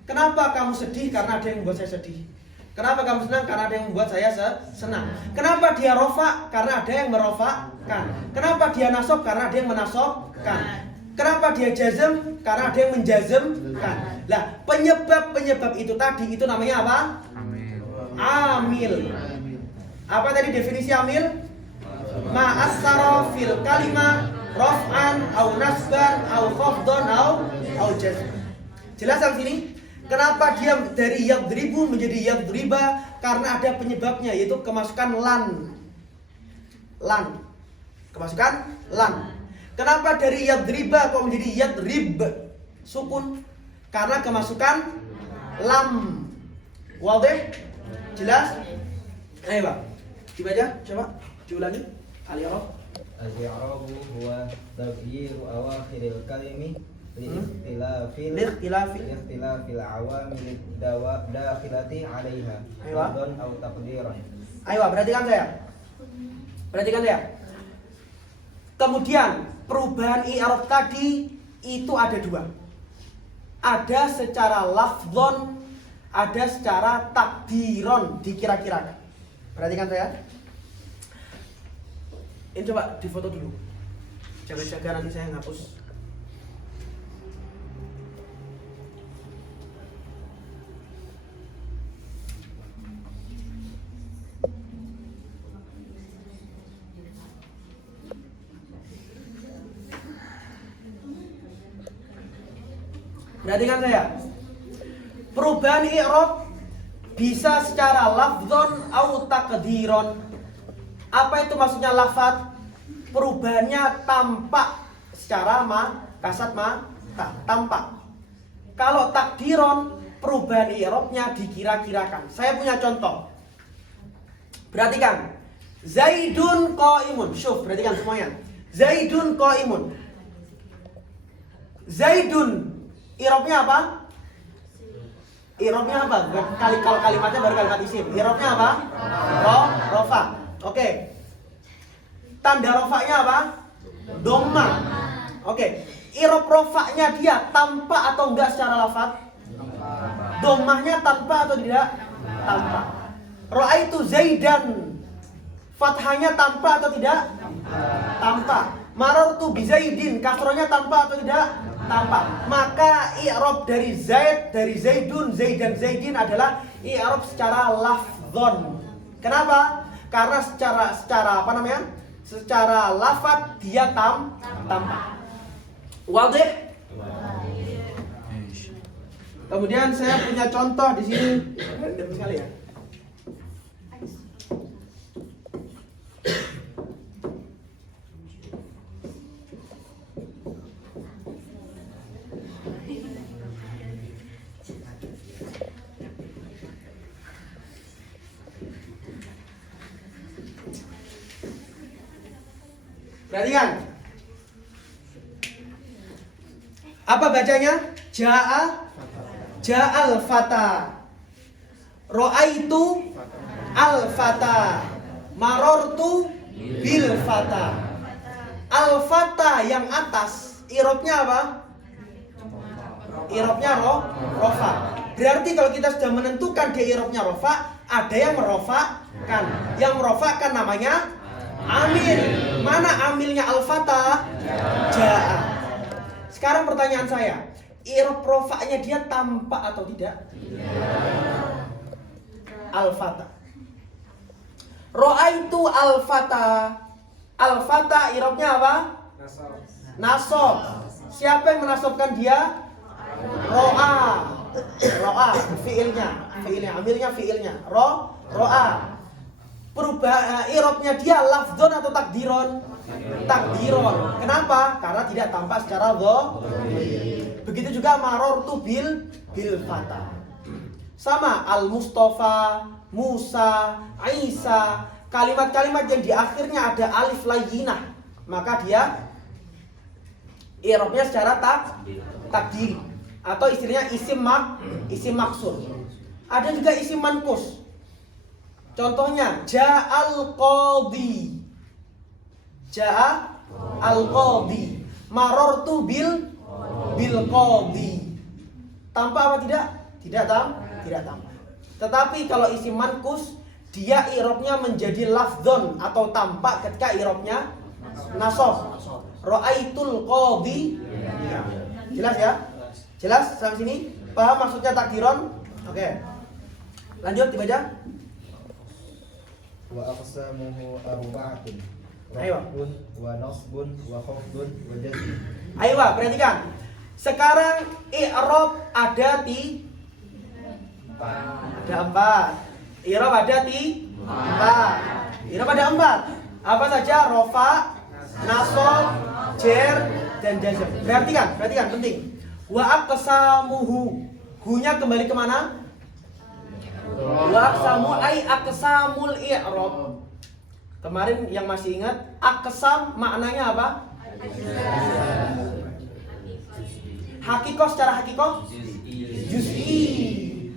Kenapa kamu sedih? Karena ada yang membuat saya sedih. Kenapa kamu senang? Karena ada yang membuat saya senang. Kenapa dia rofa? Karena ada yang merofakkan. Kenapa dia nasab? Karena ada yang menasabkan. Kenapa dia jazm? Karena ada yang menjazmkan. Lah, penyebab itu tadi itu namanya apa? Amil. Apa tadi definisi amil? Ma'assara fil kalimah raf'an au nasban au khafdan au jazm. Jelas sampai sini? Kenapa dia dari yadribu menjadi yadriba? Karena ada penyebabnya, yaitu kemasukan lan. Kemasukan lan. Kenapa dari yadriba kok menjadi yadrib? Sukun. Karena kemasukan lam. Wadih? Jelas? Ayo, Pak. Dibaca, coba diulangi. Al-i'rab. Al-i'rabu huwa taghyiru awakhiril kalimi liikhtilafil awamil dakhilati 'alaiha wadon aw taqdiran. Ayo, perhatikan saya. Kemudian perubahan i'rab tadi itu ada 2. Ada secara lafdzon, ada secara takdiron, dikira-kirakan. Perhatikan saya. Ini coba difoto dulu. Jaga-jaga nanti saya ngapus. Perhatikan saya. Perubahan i'rab bisa secara lafdzon atau takdiron. Apa itu maksudnya lafadz? Perubahannya tampak secara kasat mata, tampak. Kalau takdiron, perubahan i'rabnya dikira-kirakan. Saya punya contoh. Perhatikan. Zaidun qaimun. Syuf, perhatikan semuanya. Zaidun qaimun. Zaidun i'rabnya apa? I'rabnya apa? Kalau kalimatnya baru kalimat isim. I'rabnya apa? Rofa. Oke. Tanda rofaknya apa? Dhammah. Oke. I'rab rofaknya dia tampak atau enggak secara lafaz? Dhammahnya tampak atau tidak? Tampak. Ra'aitu Zaidan. Fathahnya tampak atau tidak? Tampak. Marartu bi Zaidin. Kasrohnya tampak atau tidak? Tampak. Maka i'rab dari Zaid, dari Zaidun, Zaidan, Zaidin adalah i'rab secara lafdzon. Kenapa? Karena secara apa namanya? secara lafaz dia tampak. Wadih? Kemudian saya punya contoh di sini. Random sekali ya. Perhatikan. Apa bacanya? Ja'al fata. Ra'aitu al fata. Marortu bil fata. Al fata yang atas, irobnya apa? Irobnya rofa. Berarti kalau kita sudah menentukan dia irobnya rofa, ada yang merofakan. Yang merofakan namanya amil. Mana amilnya al-fata? Ja'a. Sekarang pertanyaan saya, irob rofa'nya dia tampak atau tidak? Al-fata. Ra'aitu al-fata. Al-fata irobnya apa? Nasob. Siapa yang menasobkan dia? Ro'a. Ro'a fiilnya, amilnya fiilnya. Ro'a. Perubahan irobnya dia lafdon atau takdiron? Takdiron. Kenapa? Karena tidak tampak secara dhahir. Begitu juga marortu bil fata. Sama al-Mustafa, Musa, Isa, kalimat-kalimat yang di akhirnya ada alif layyinah, maka dia irobnya secara takdiri atau istilahnya isim maksur. Ada juga isim manqus. Contohnya ja'al qadhi. Ja'al qadhi. Marortu bil qadhi. Tampak apa tidak? Tidak tampak. Tetapi kalau isim manqus, dia irobnya menjadi lafdzon atau tampak ketika irobnya nasab. Ra'aitul qadhi. Jelas ya? Jelas sampai sini? Paham maksudnya takdiron? Oke. Lanjut dibaca. Wa aqsamuhu arba'atun. Ayo. Raf'un wa nasbun wa khafdun wa jazm. Ayo, perhatikan. Sekarang i'rab ada empat. I'rab ada empat. I'rab ada empat. Apa saja? Rofa, nasab, jer, dan jazm. Perhatikan, penting. Wa aqsamuhu. Hu-nya kembali kemana? Wa aqsamu ay aqsamul i'rab. Kemarin yang masih ingat, aqsam maknanya apa? Hakikoh secara hakikoh? Juz'i.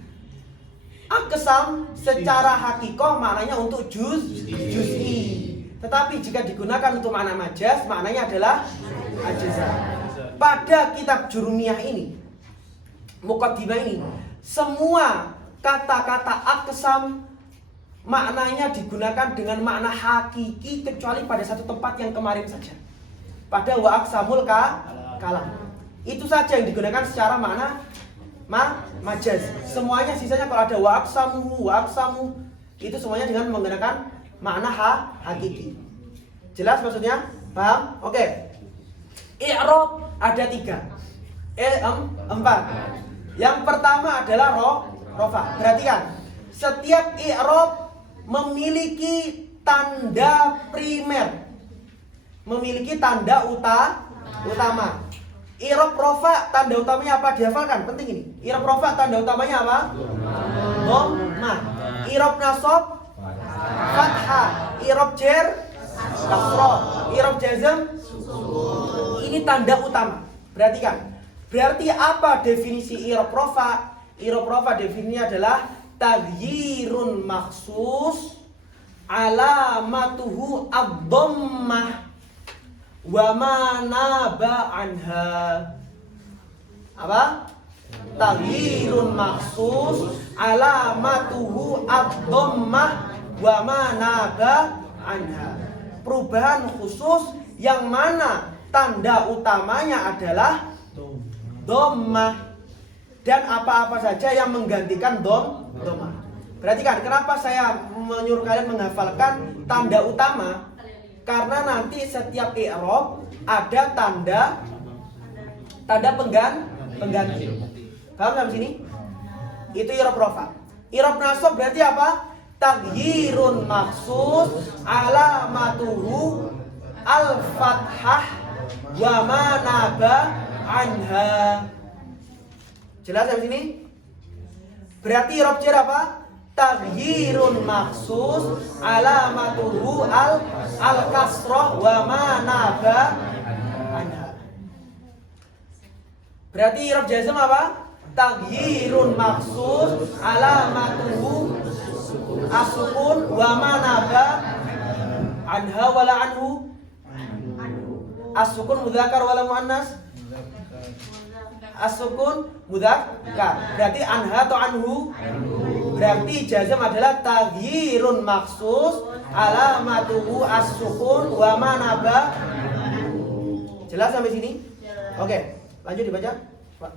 Aqsam secara hakikoh maknanya untuk juz'i. Tetapi jika digunakan untuk makna majaz, maknanya adalah ajza. Pada kitab Jurumiyah ini, Muqaddimah ini, semua kata-kata aqsam maknanya digunakan dengan makna hakiki kecuali pada satu tempat yang kemarin saja. Pada wa aqsamul kalam. Itu saja yang digunakan secara makna majaz. Semuanya sisanya kalau ada wa aqsamu itu semuanya dengan menggunakan makna hakiki. Jelas maksudnya? Paham? Oke. I'rab ada 3. Empat. Yang pertama adalah rofa. Perhatikan. Setiap i'rab memiliki tanda primer. Memiliki tanda utama. I'rab rofa tanda utamanya apa? Dihafalkan, penting ini. I'rab rofa tanda utamanya apa? Dhammah. I'rab nasab fathah. I'rab jer kasrah. I'rab jazm ini tanda utama. Perhatikan. Berarti apa definisi i'rab rofa? I'rab rofa definisinya adalah taghyirun maksus alamatuhu ad-dhammah wa ma naba anha. Apa? Taghyirun maksus alamatuhu ad-dhammah wa ma naba anha. Perubahan khusus yang mana tanda utamanya adalah dhammah dan apa-apa saja yang menggantikan dhammah. Perhatikan, kenapa saya menyuruh kalian menghafalkan tanda utama? Karena nanti setiap i'rab ada tanda pengganti. Paham sampai sini? Itu i'rab rafa. I'rab nasab berarti apa? Taghyirun maksus alamatuhu al-fathah wa ma naba anha. Jelas sampai sini? Berarti i'rab jar apa? Taghyirun maksus alamatuhu al-kasrah wa ma naba anha. Berarti i'rab jazm apa? Taghyirun maksus alamatuhu as-sukun wa ma naba anha wala anhu. As-sukun mudzakkar wala muannas? As-sukun mudzakkar. Berarti anha atau anhu? Berarti jazm adalah taghyirun maksus alamatuhu as-sukun wa ma naba. Jelas sampai sini? Oke, lanjut dibaca, Pak.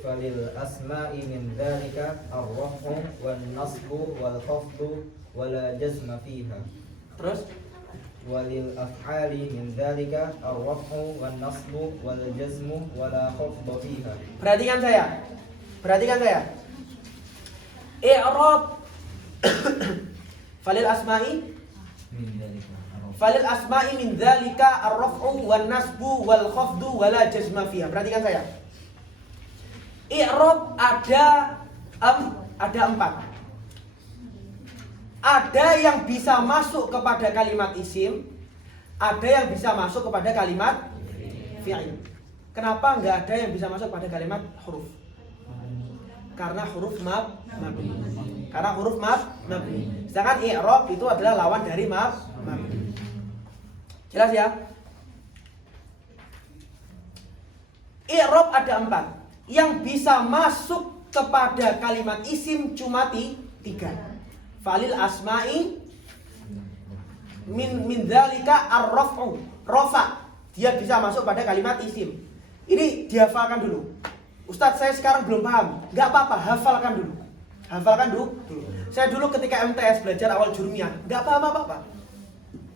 Falil asma'i min dzalika ar-raf'u wan nasbu wal khafdu wala jazma fiha. Terus Walil af'ali min dzalika ar-raf'u wan nasbu wal jazmu wala khafdu fiha. perhatikan saya. I'rab falil asma'i min dzalika ar-raf'u wan nasbu wal khafdu wala jazma fiha. Perhatikan saya. I'rab ada 4. Ada yang bisa masuk kepada kalimat isim, ada yang bisa masuk kepada kalimat fi'il. Kenapa nggak ada yang bisa masuk pada kalimat huruf? Karena huruf mabni. Sedangkan i'rab itu adalah lawan dari mabni. Jelas ya? I'rab ada 4. Yang bisa masuk kepada kalimat isim cuma 3. Falil asma'i min dzalika ar-raf'u. Rafa. Dia bisa masuk pada kalimat isim. Ini dihafalkan dulu. Ustadz, saya sekarang belum paham. Enggak apa-apa, hafalkan dulu. Saya dulu ketika MTS belajar awal jurumiyah, enggak paham apa-apa.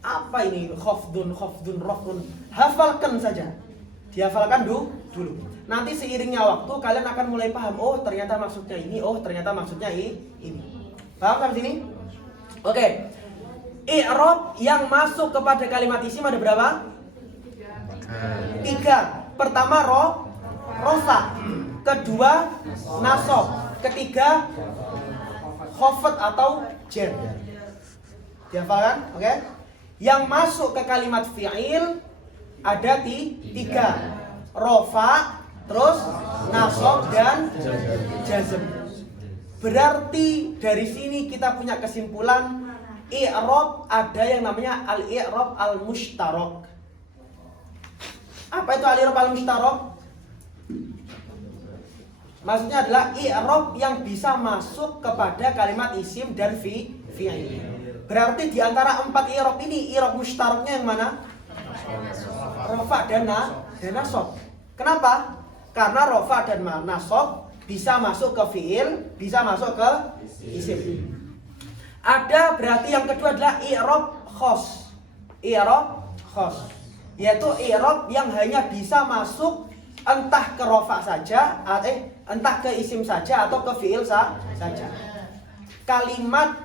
Apa ini khafdun, raf'un? Hafalkan saja. Dihafalkan dulu. Nanti seiringnya waktu kalian akan mulai paham. Oh, ternyata maksudnya ini. Oh, ternyata maksudnya ini. Paham sampai sini? Oke. I'rab yang masuk kepada kalimat isim ada berapa? 3. Pertama rafa. Kedua nasab. Ketiga khafd atau jar. Dihafalkan? Oke. Yang masuk ke kalimat fi'il ada 3. Rafa, terus nasab dan jazm. Berarti dari sini kita punya kesimpulan i'rab ada yang namanya al-i'rab al-mushtarak. Apa itu al-i'rab al-mushtarak? Maksudnya adalah i'rab yang bisa masuk kepada kalimat isim dan fi'il. Berarti di antara 4 i'rab ini i'rab mushtaraknya yang mana? Rafa dan nasab. Kenapa? Karena rafa dan nasab bisa masuk ke fi'il, bisa masuk ke isim. Ada berarti yang kedua adalah i'rab khos. Yaitu i'rab yang hanya bisa masuk entah ke rafa saja, entah ke isim saja atau ke fi'il saja. Kalimat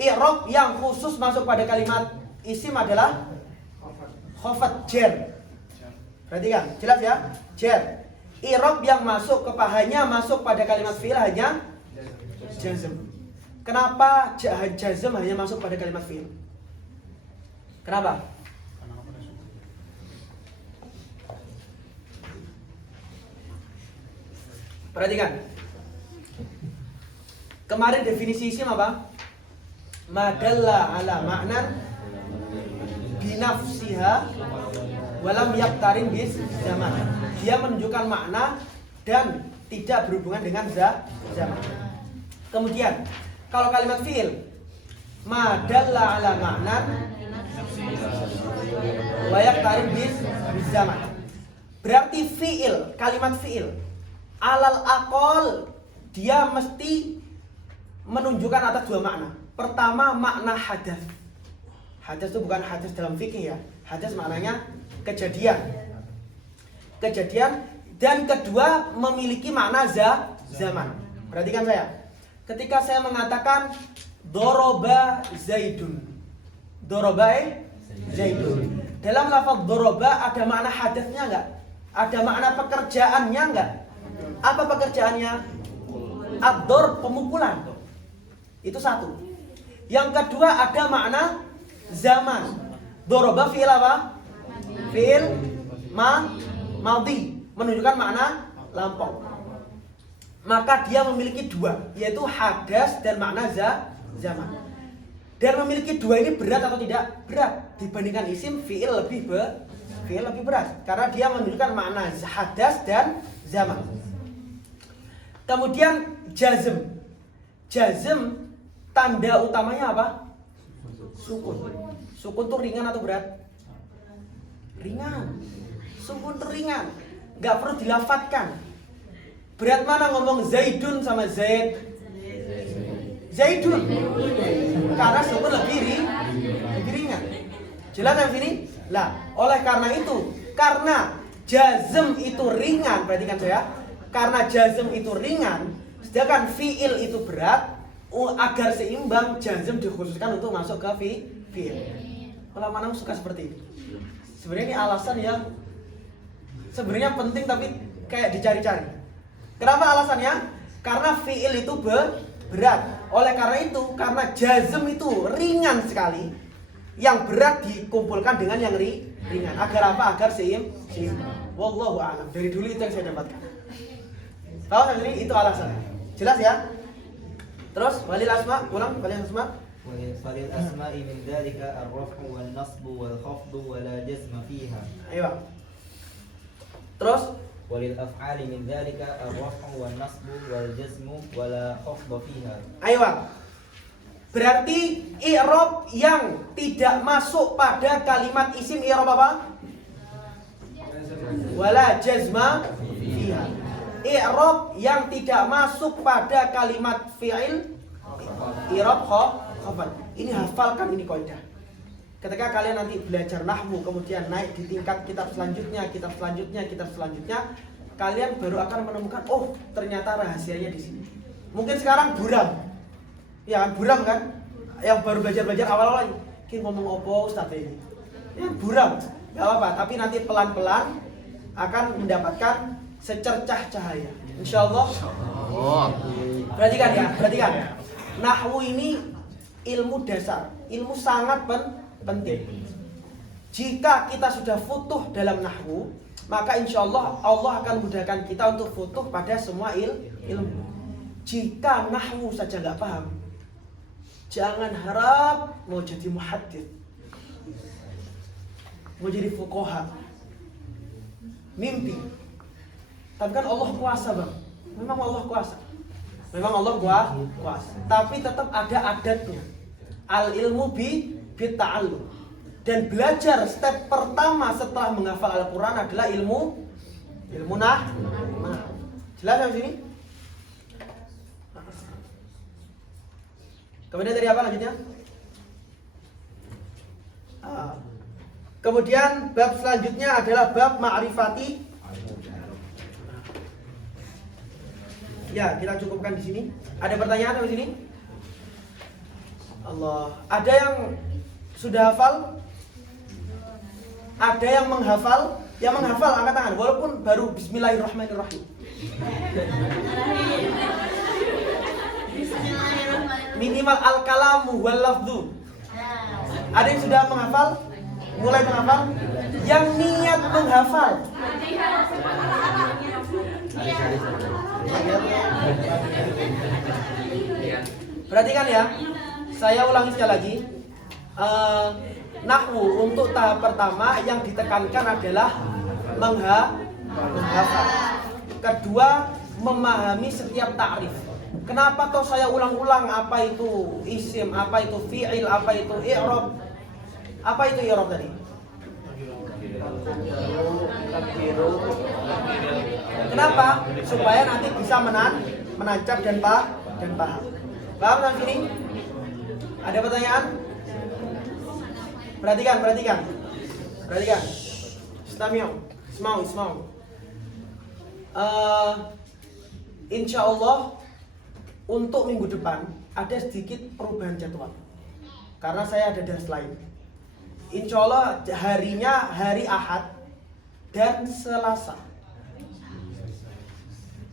i'rab yang khusus masuk pada kalimat isim adalah khafd jar. Perhatikan, jelas ya? Jar. I'rab yang masuk hanya masuk pada kalimat fi'il hanya jazm. Kenapa jazm hanya masuk pada kalimat fi'il? Kenapa? Perhatikan. Kemarin definisi isim apa? Madalla ala ma'nan binafsiha walam yaktarin bis zaman. Dia menunjukkan makna dan tidak berhubungan dengan zaman. Kemudian kalau kalimat fi'il madalla ala ma'nan wa yaktarin bis zaman. Berarti kalimat fi'il alal aqal dia mesti menunjukkan atas dua makna. Pertama, makna hadas. Hadas itu bukan hadas dalam fikih ya. Hadas maknanya kejadian. Kejadian. Dan kedua, memiliki makna zaman. Perhatikan saya. Ketika saya mengatakan doroba Zaidun. Doroba Zaidun. Dalam lafaz doroba ada makna hadasnya enggak? Ada makna pekerjaannya enggak? Apa pekerjaannya? Ad-dor, pemukulan. Itu satu. Yang kedua ada makna zaman. Doroba fi'il apa? Fi'il madhi, menunjukkan makna lampau. Maka dia memiliki dua, yaitu hadas dan makna zaman. Dan memiliki dua ini berat atau tidak? Berat. Dibandingkan isim, fi'il lebih berat. Karena dia menunjukkan makna hadas dan zaman. Kemudian jazm. Jazm tanda utamanya apa? Sukun. Sukun itu ringan atau berat? Ringan. Sukun itu ringan. Gak perlu dilafatkan. Berat mana ngomong Zaidun sama Zaid? Zaidun. Karena sukun lebih ringan. Jelas yang sini? Lah, oleh karena itu, karena jazm itu ringan, perhatikan saya. Karena jazm itu ringan, sedangkan fi'il itu berat, agar seimbang jazm dikhususkan untuk masuk ke fi'il. Ulama nahu suka seperti ini. Sebenarnya ini alasan yang sebenarnya penting tapi kayak dicari-cari. Kenapa alasannya? Karena fi'il itu berat. Oleh karena itu, karena jazm itu ringan sekali, yang berat dikumpulkan dengan yang ringan. Agar apa? Agar seimbang. Wallahu a'lam. Dari dulu itu yang saya dapatkan. Tahu ini itu alasannya. Jelas ya? Terus walil asma, ulang walil asma. Walil asma'i min dzalika ar-raf'u wan nasbu wal khafdu wa la jazma fiha. Ayo. Terus Walil af'ali min dzalika ar-raf'u wan nasbu wal jazmu wa la khafda fiha. ayo. Berarti i'rab yang tidak masuk pada kalimat isim i'rab apa? Wala jazma fiha. I'rab yang tidak masuk pada kalimat fi'il i'rab khafad. Ini hafalkan ini kaidah. Ketika kalian nanti belajar nahwu kemudian naik di tingkat kitab selanjutnya, kalian baru akan menemukan oh, ternyata rahasianya di sini. Mungkin sekarang buram. Ya kan buram kan? Yang baru belajar awal-awal ini ngomong opo Ustaz ini. Ya buram. Enggak apa-apa, tapi nanti pelan-pelan akan mendapatkan secercah cahaya. Insyaallah. Perhatikan ya, perhatikan. Nahwu ini ilmu dasar, ilmu sangat penting. Jika kita sudah futuh dalam nahwu, maka insyaallah Allah akan mudahkan kita untuk futuh pada semua ilmu. Jika nahwu saja nggak paham, jangan harap mau jadi muhaddits, mau jadi fuqaha. Mimpi. Tapi kan Allah kuasa bang. Memang Allah kuasa. Tapi tetap ada adatnya. Al ilmu bi ta'allum. Dan belajar step pertama setelah menghafal Al-Quran adalah ilmu Jelas sampai sini? Kemudian dari apa lanjutnya? Kemudian bab selanjutnya adalah bab ma'rifati. Ya, kita cukupkan di sini. Ada pertanyaan sampai sini? Allah. Ada yang sudah hafal? Ada yang menghafal? Yang menghafal angkat tangan walaupun baru bismillahirrahmanirrahim. Minimal al-kalamu wal lafdhu. Ada yang sudah menghafal? Mulai menghafal? Yang niat menghafal. Perhatikan ya. Saya ulangi sekali lagi. Nahwu untuk tahap pertama yang ditekankan adalah menghafal. Kedua, memahami setiap ta'rif. Kenapa toh saya ulang-ulang apa itu isim, apa itu fi'il, apa itu i'rab? Apa itu i'rab tadi? Kenapa? Supaya nanti bisa menancap dan paham. Paham sampai sini? Ada pertanyaan? Perhatikan. Ismau. Insya Allah untuk minggu depan ada sedikit perubahan jadwal karena saya ada dars lain. Insya Allah harinya hari Ahad dan Selasa.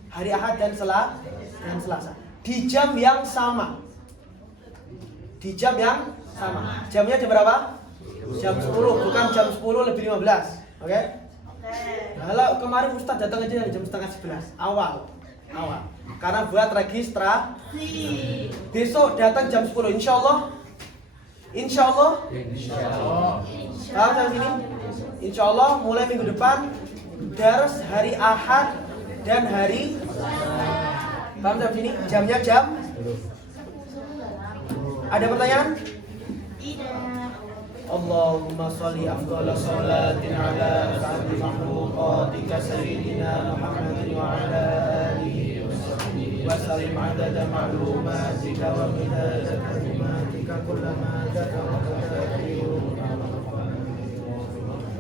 Hari Ahad dan Selasa di jam yang sama. Jamnya jam berapa? Jam 10, bukan jam 10 lebih 15. Oke? Kalau kemarin Ustadz datang aja jam setengah 11 awal. Karena buat registrasi. Besok datang jam 10 insya Allah. Paham sampai sini? Insya Allah mulai minggu depan dars hari Ahad dan hari. Paham sampai sini? Jamnya jam. Ada pertanyaan? Allahumma sholli afdhala sholatin ala ashabi makhluqatika sayyidina Muhammadin wa ala alihi wa sallim adada ma'lumatika wa midada kalimatika kullama dzakara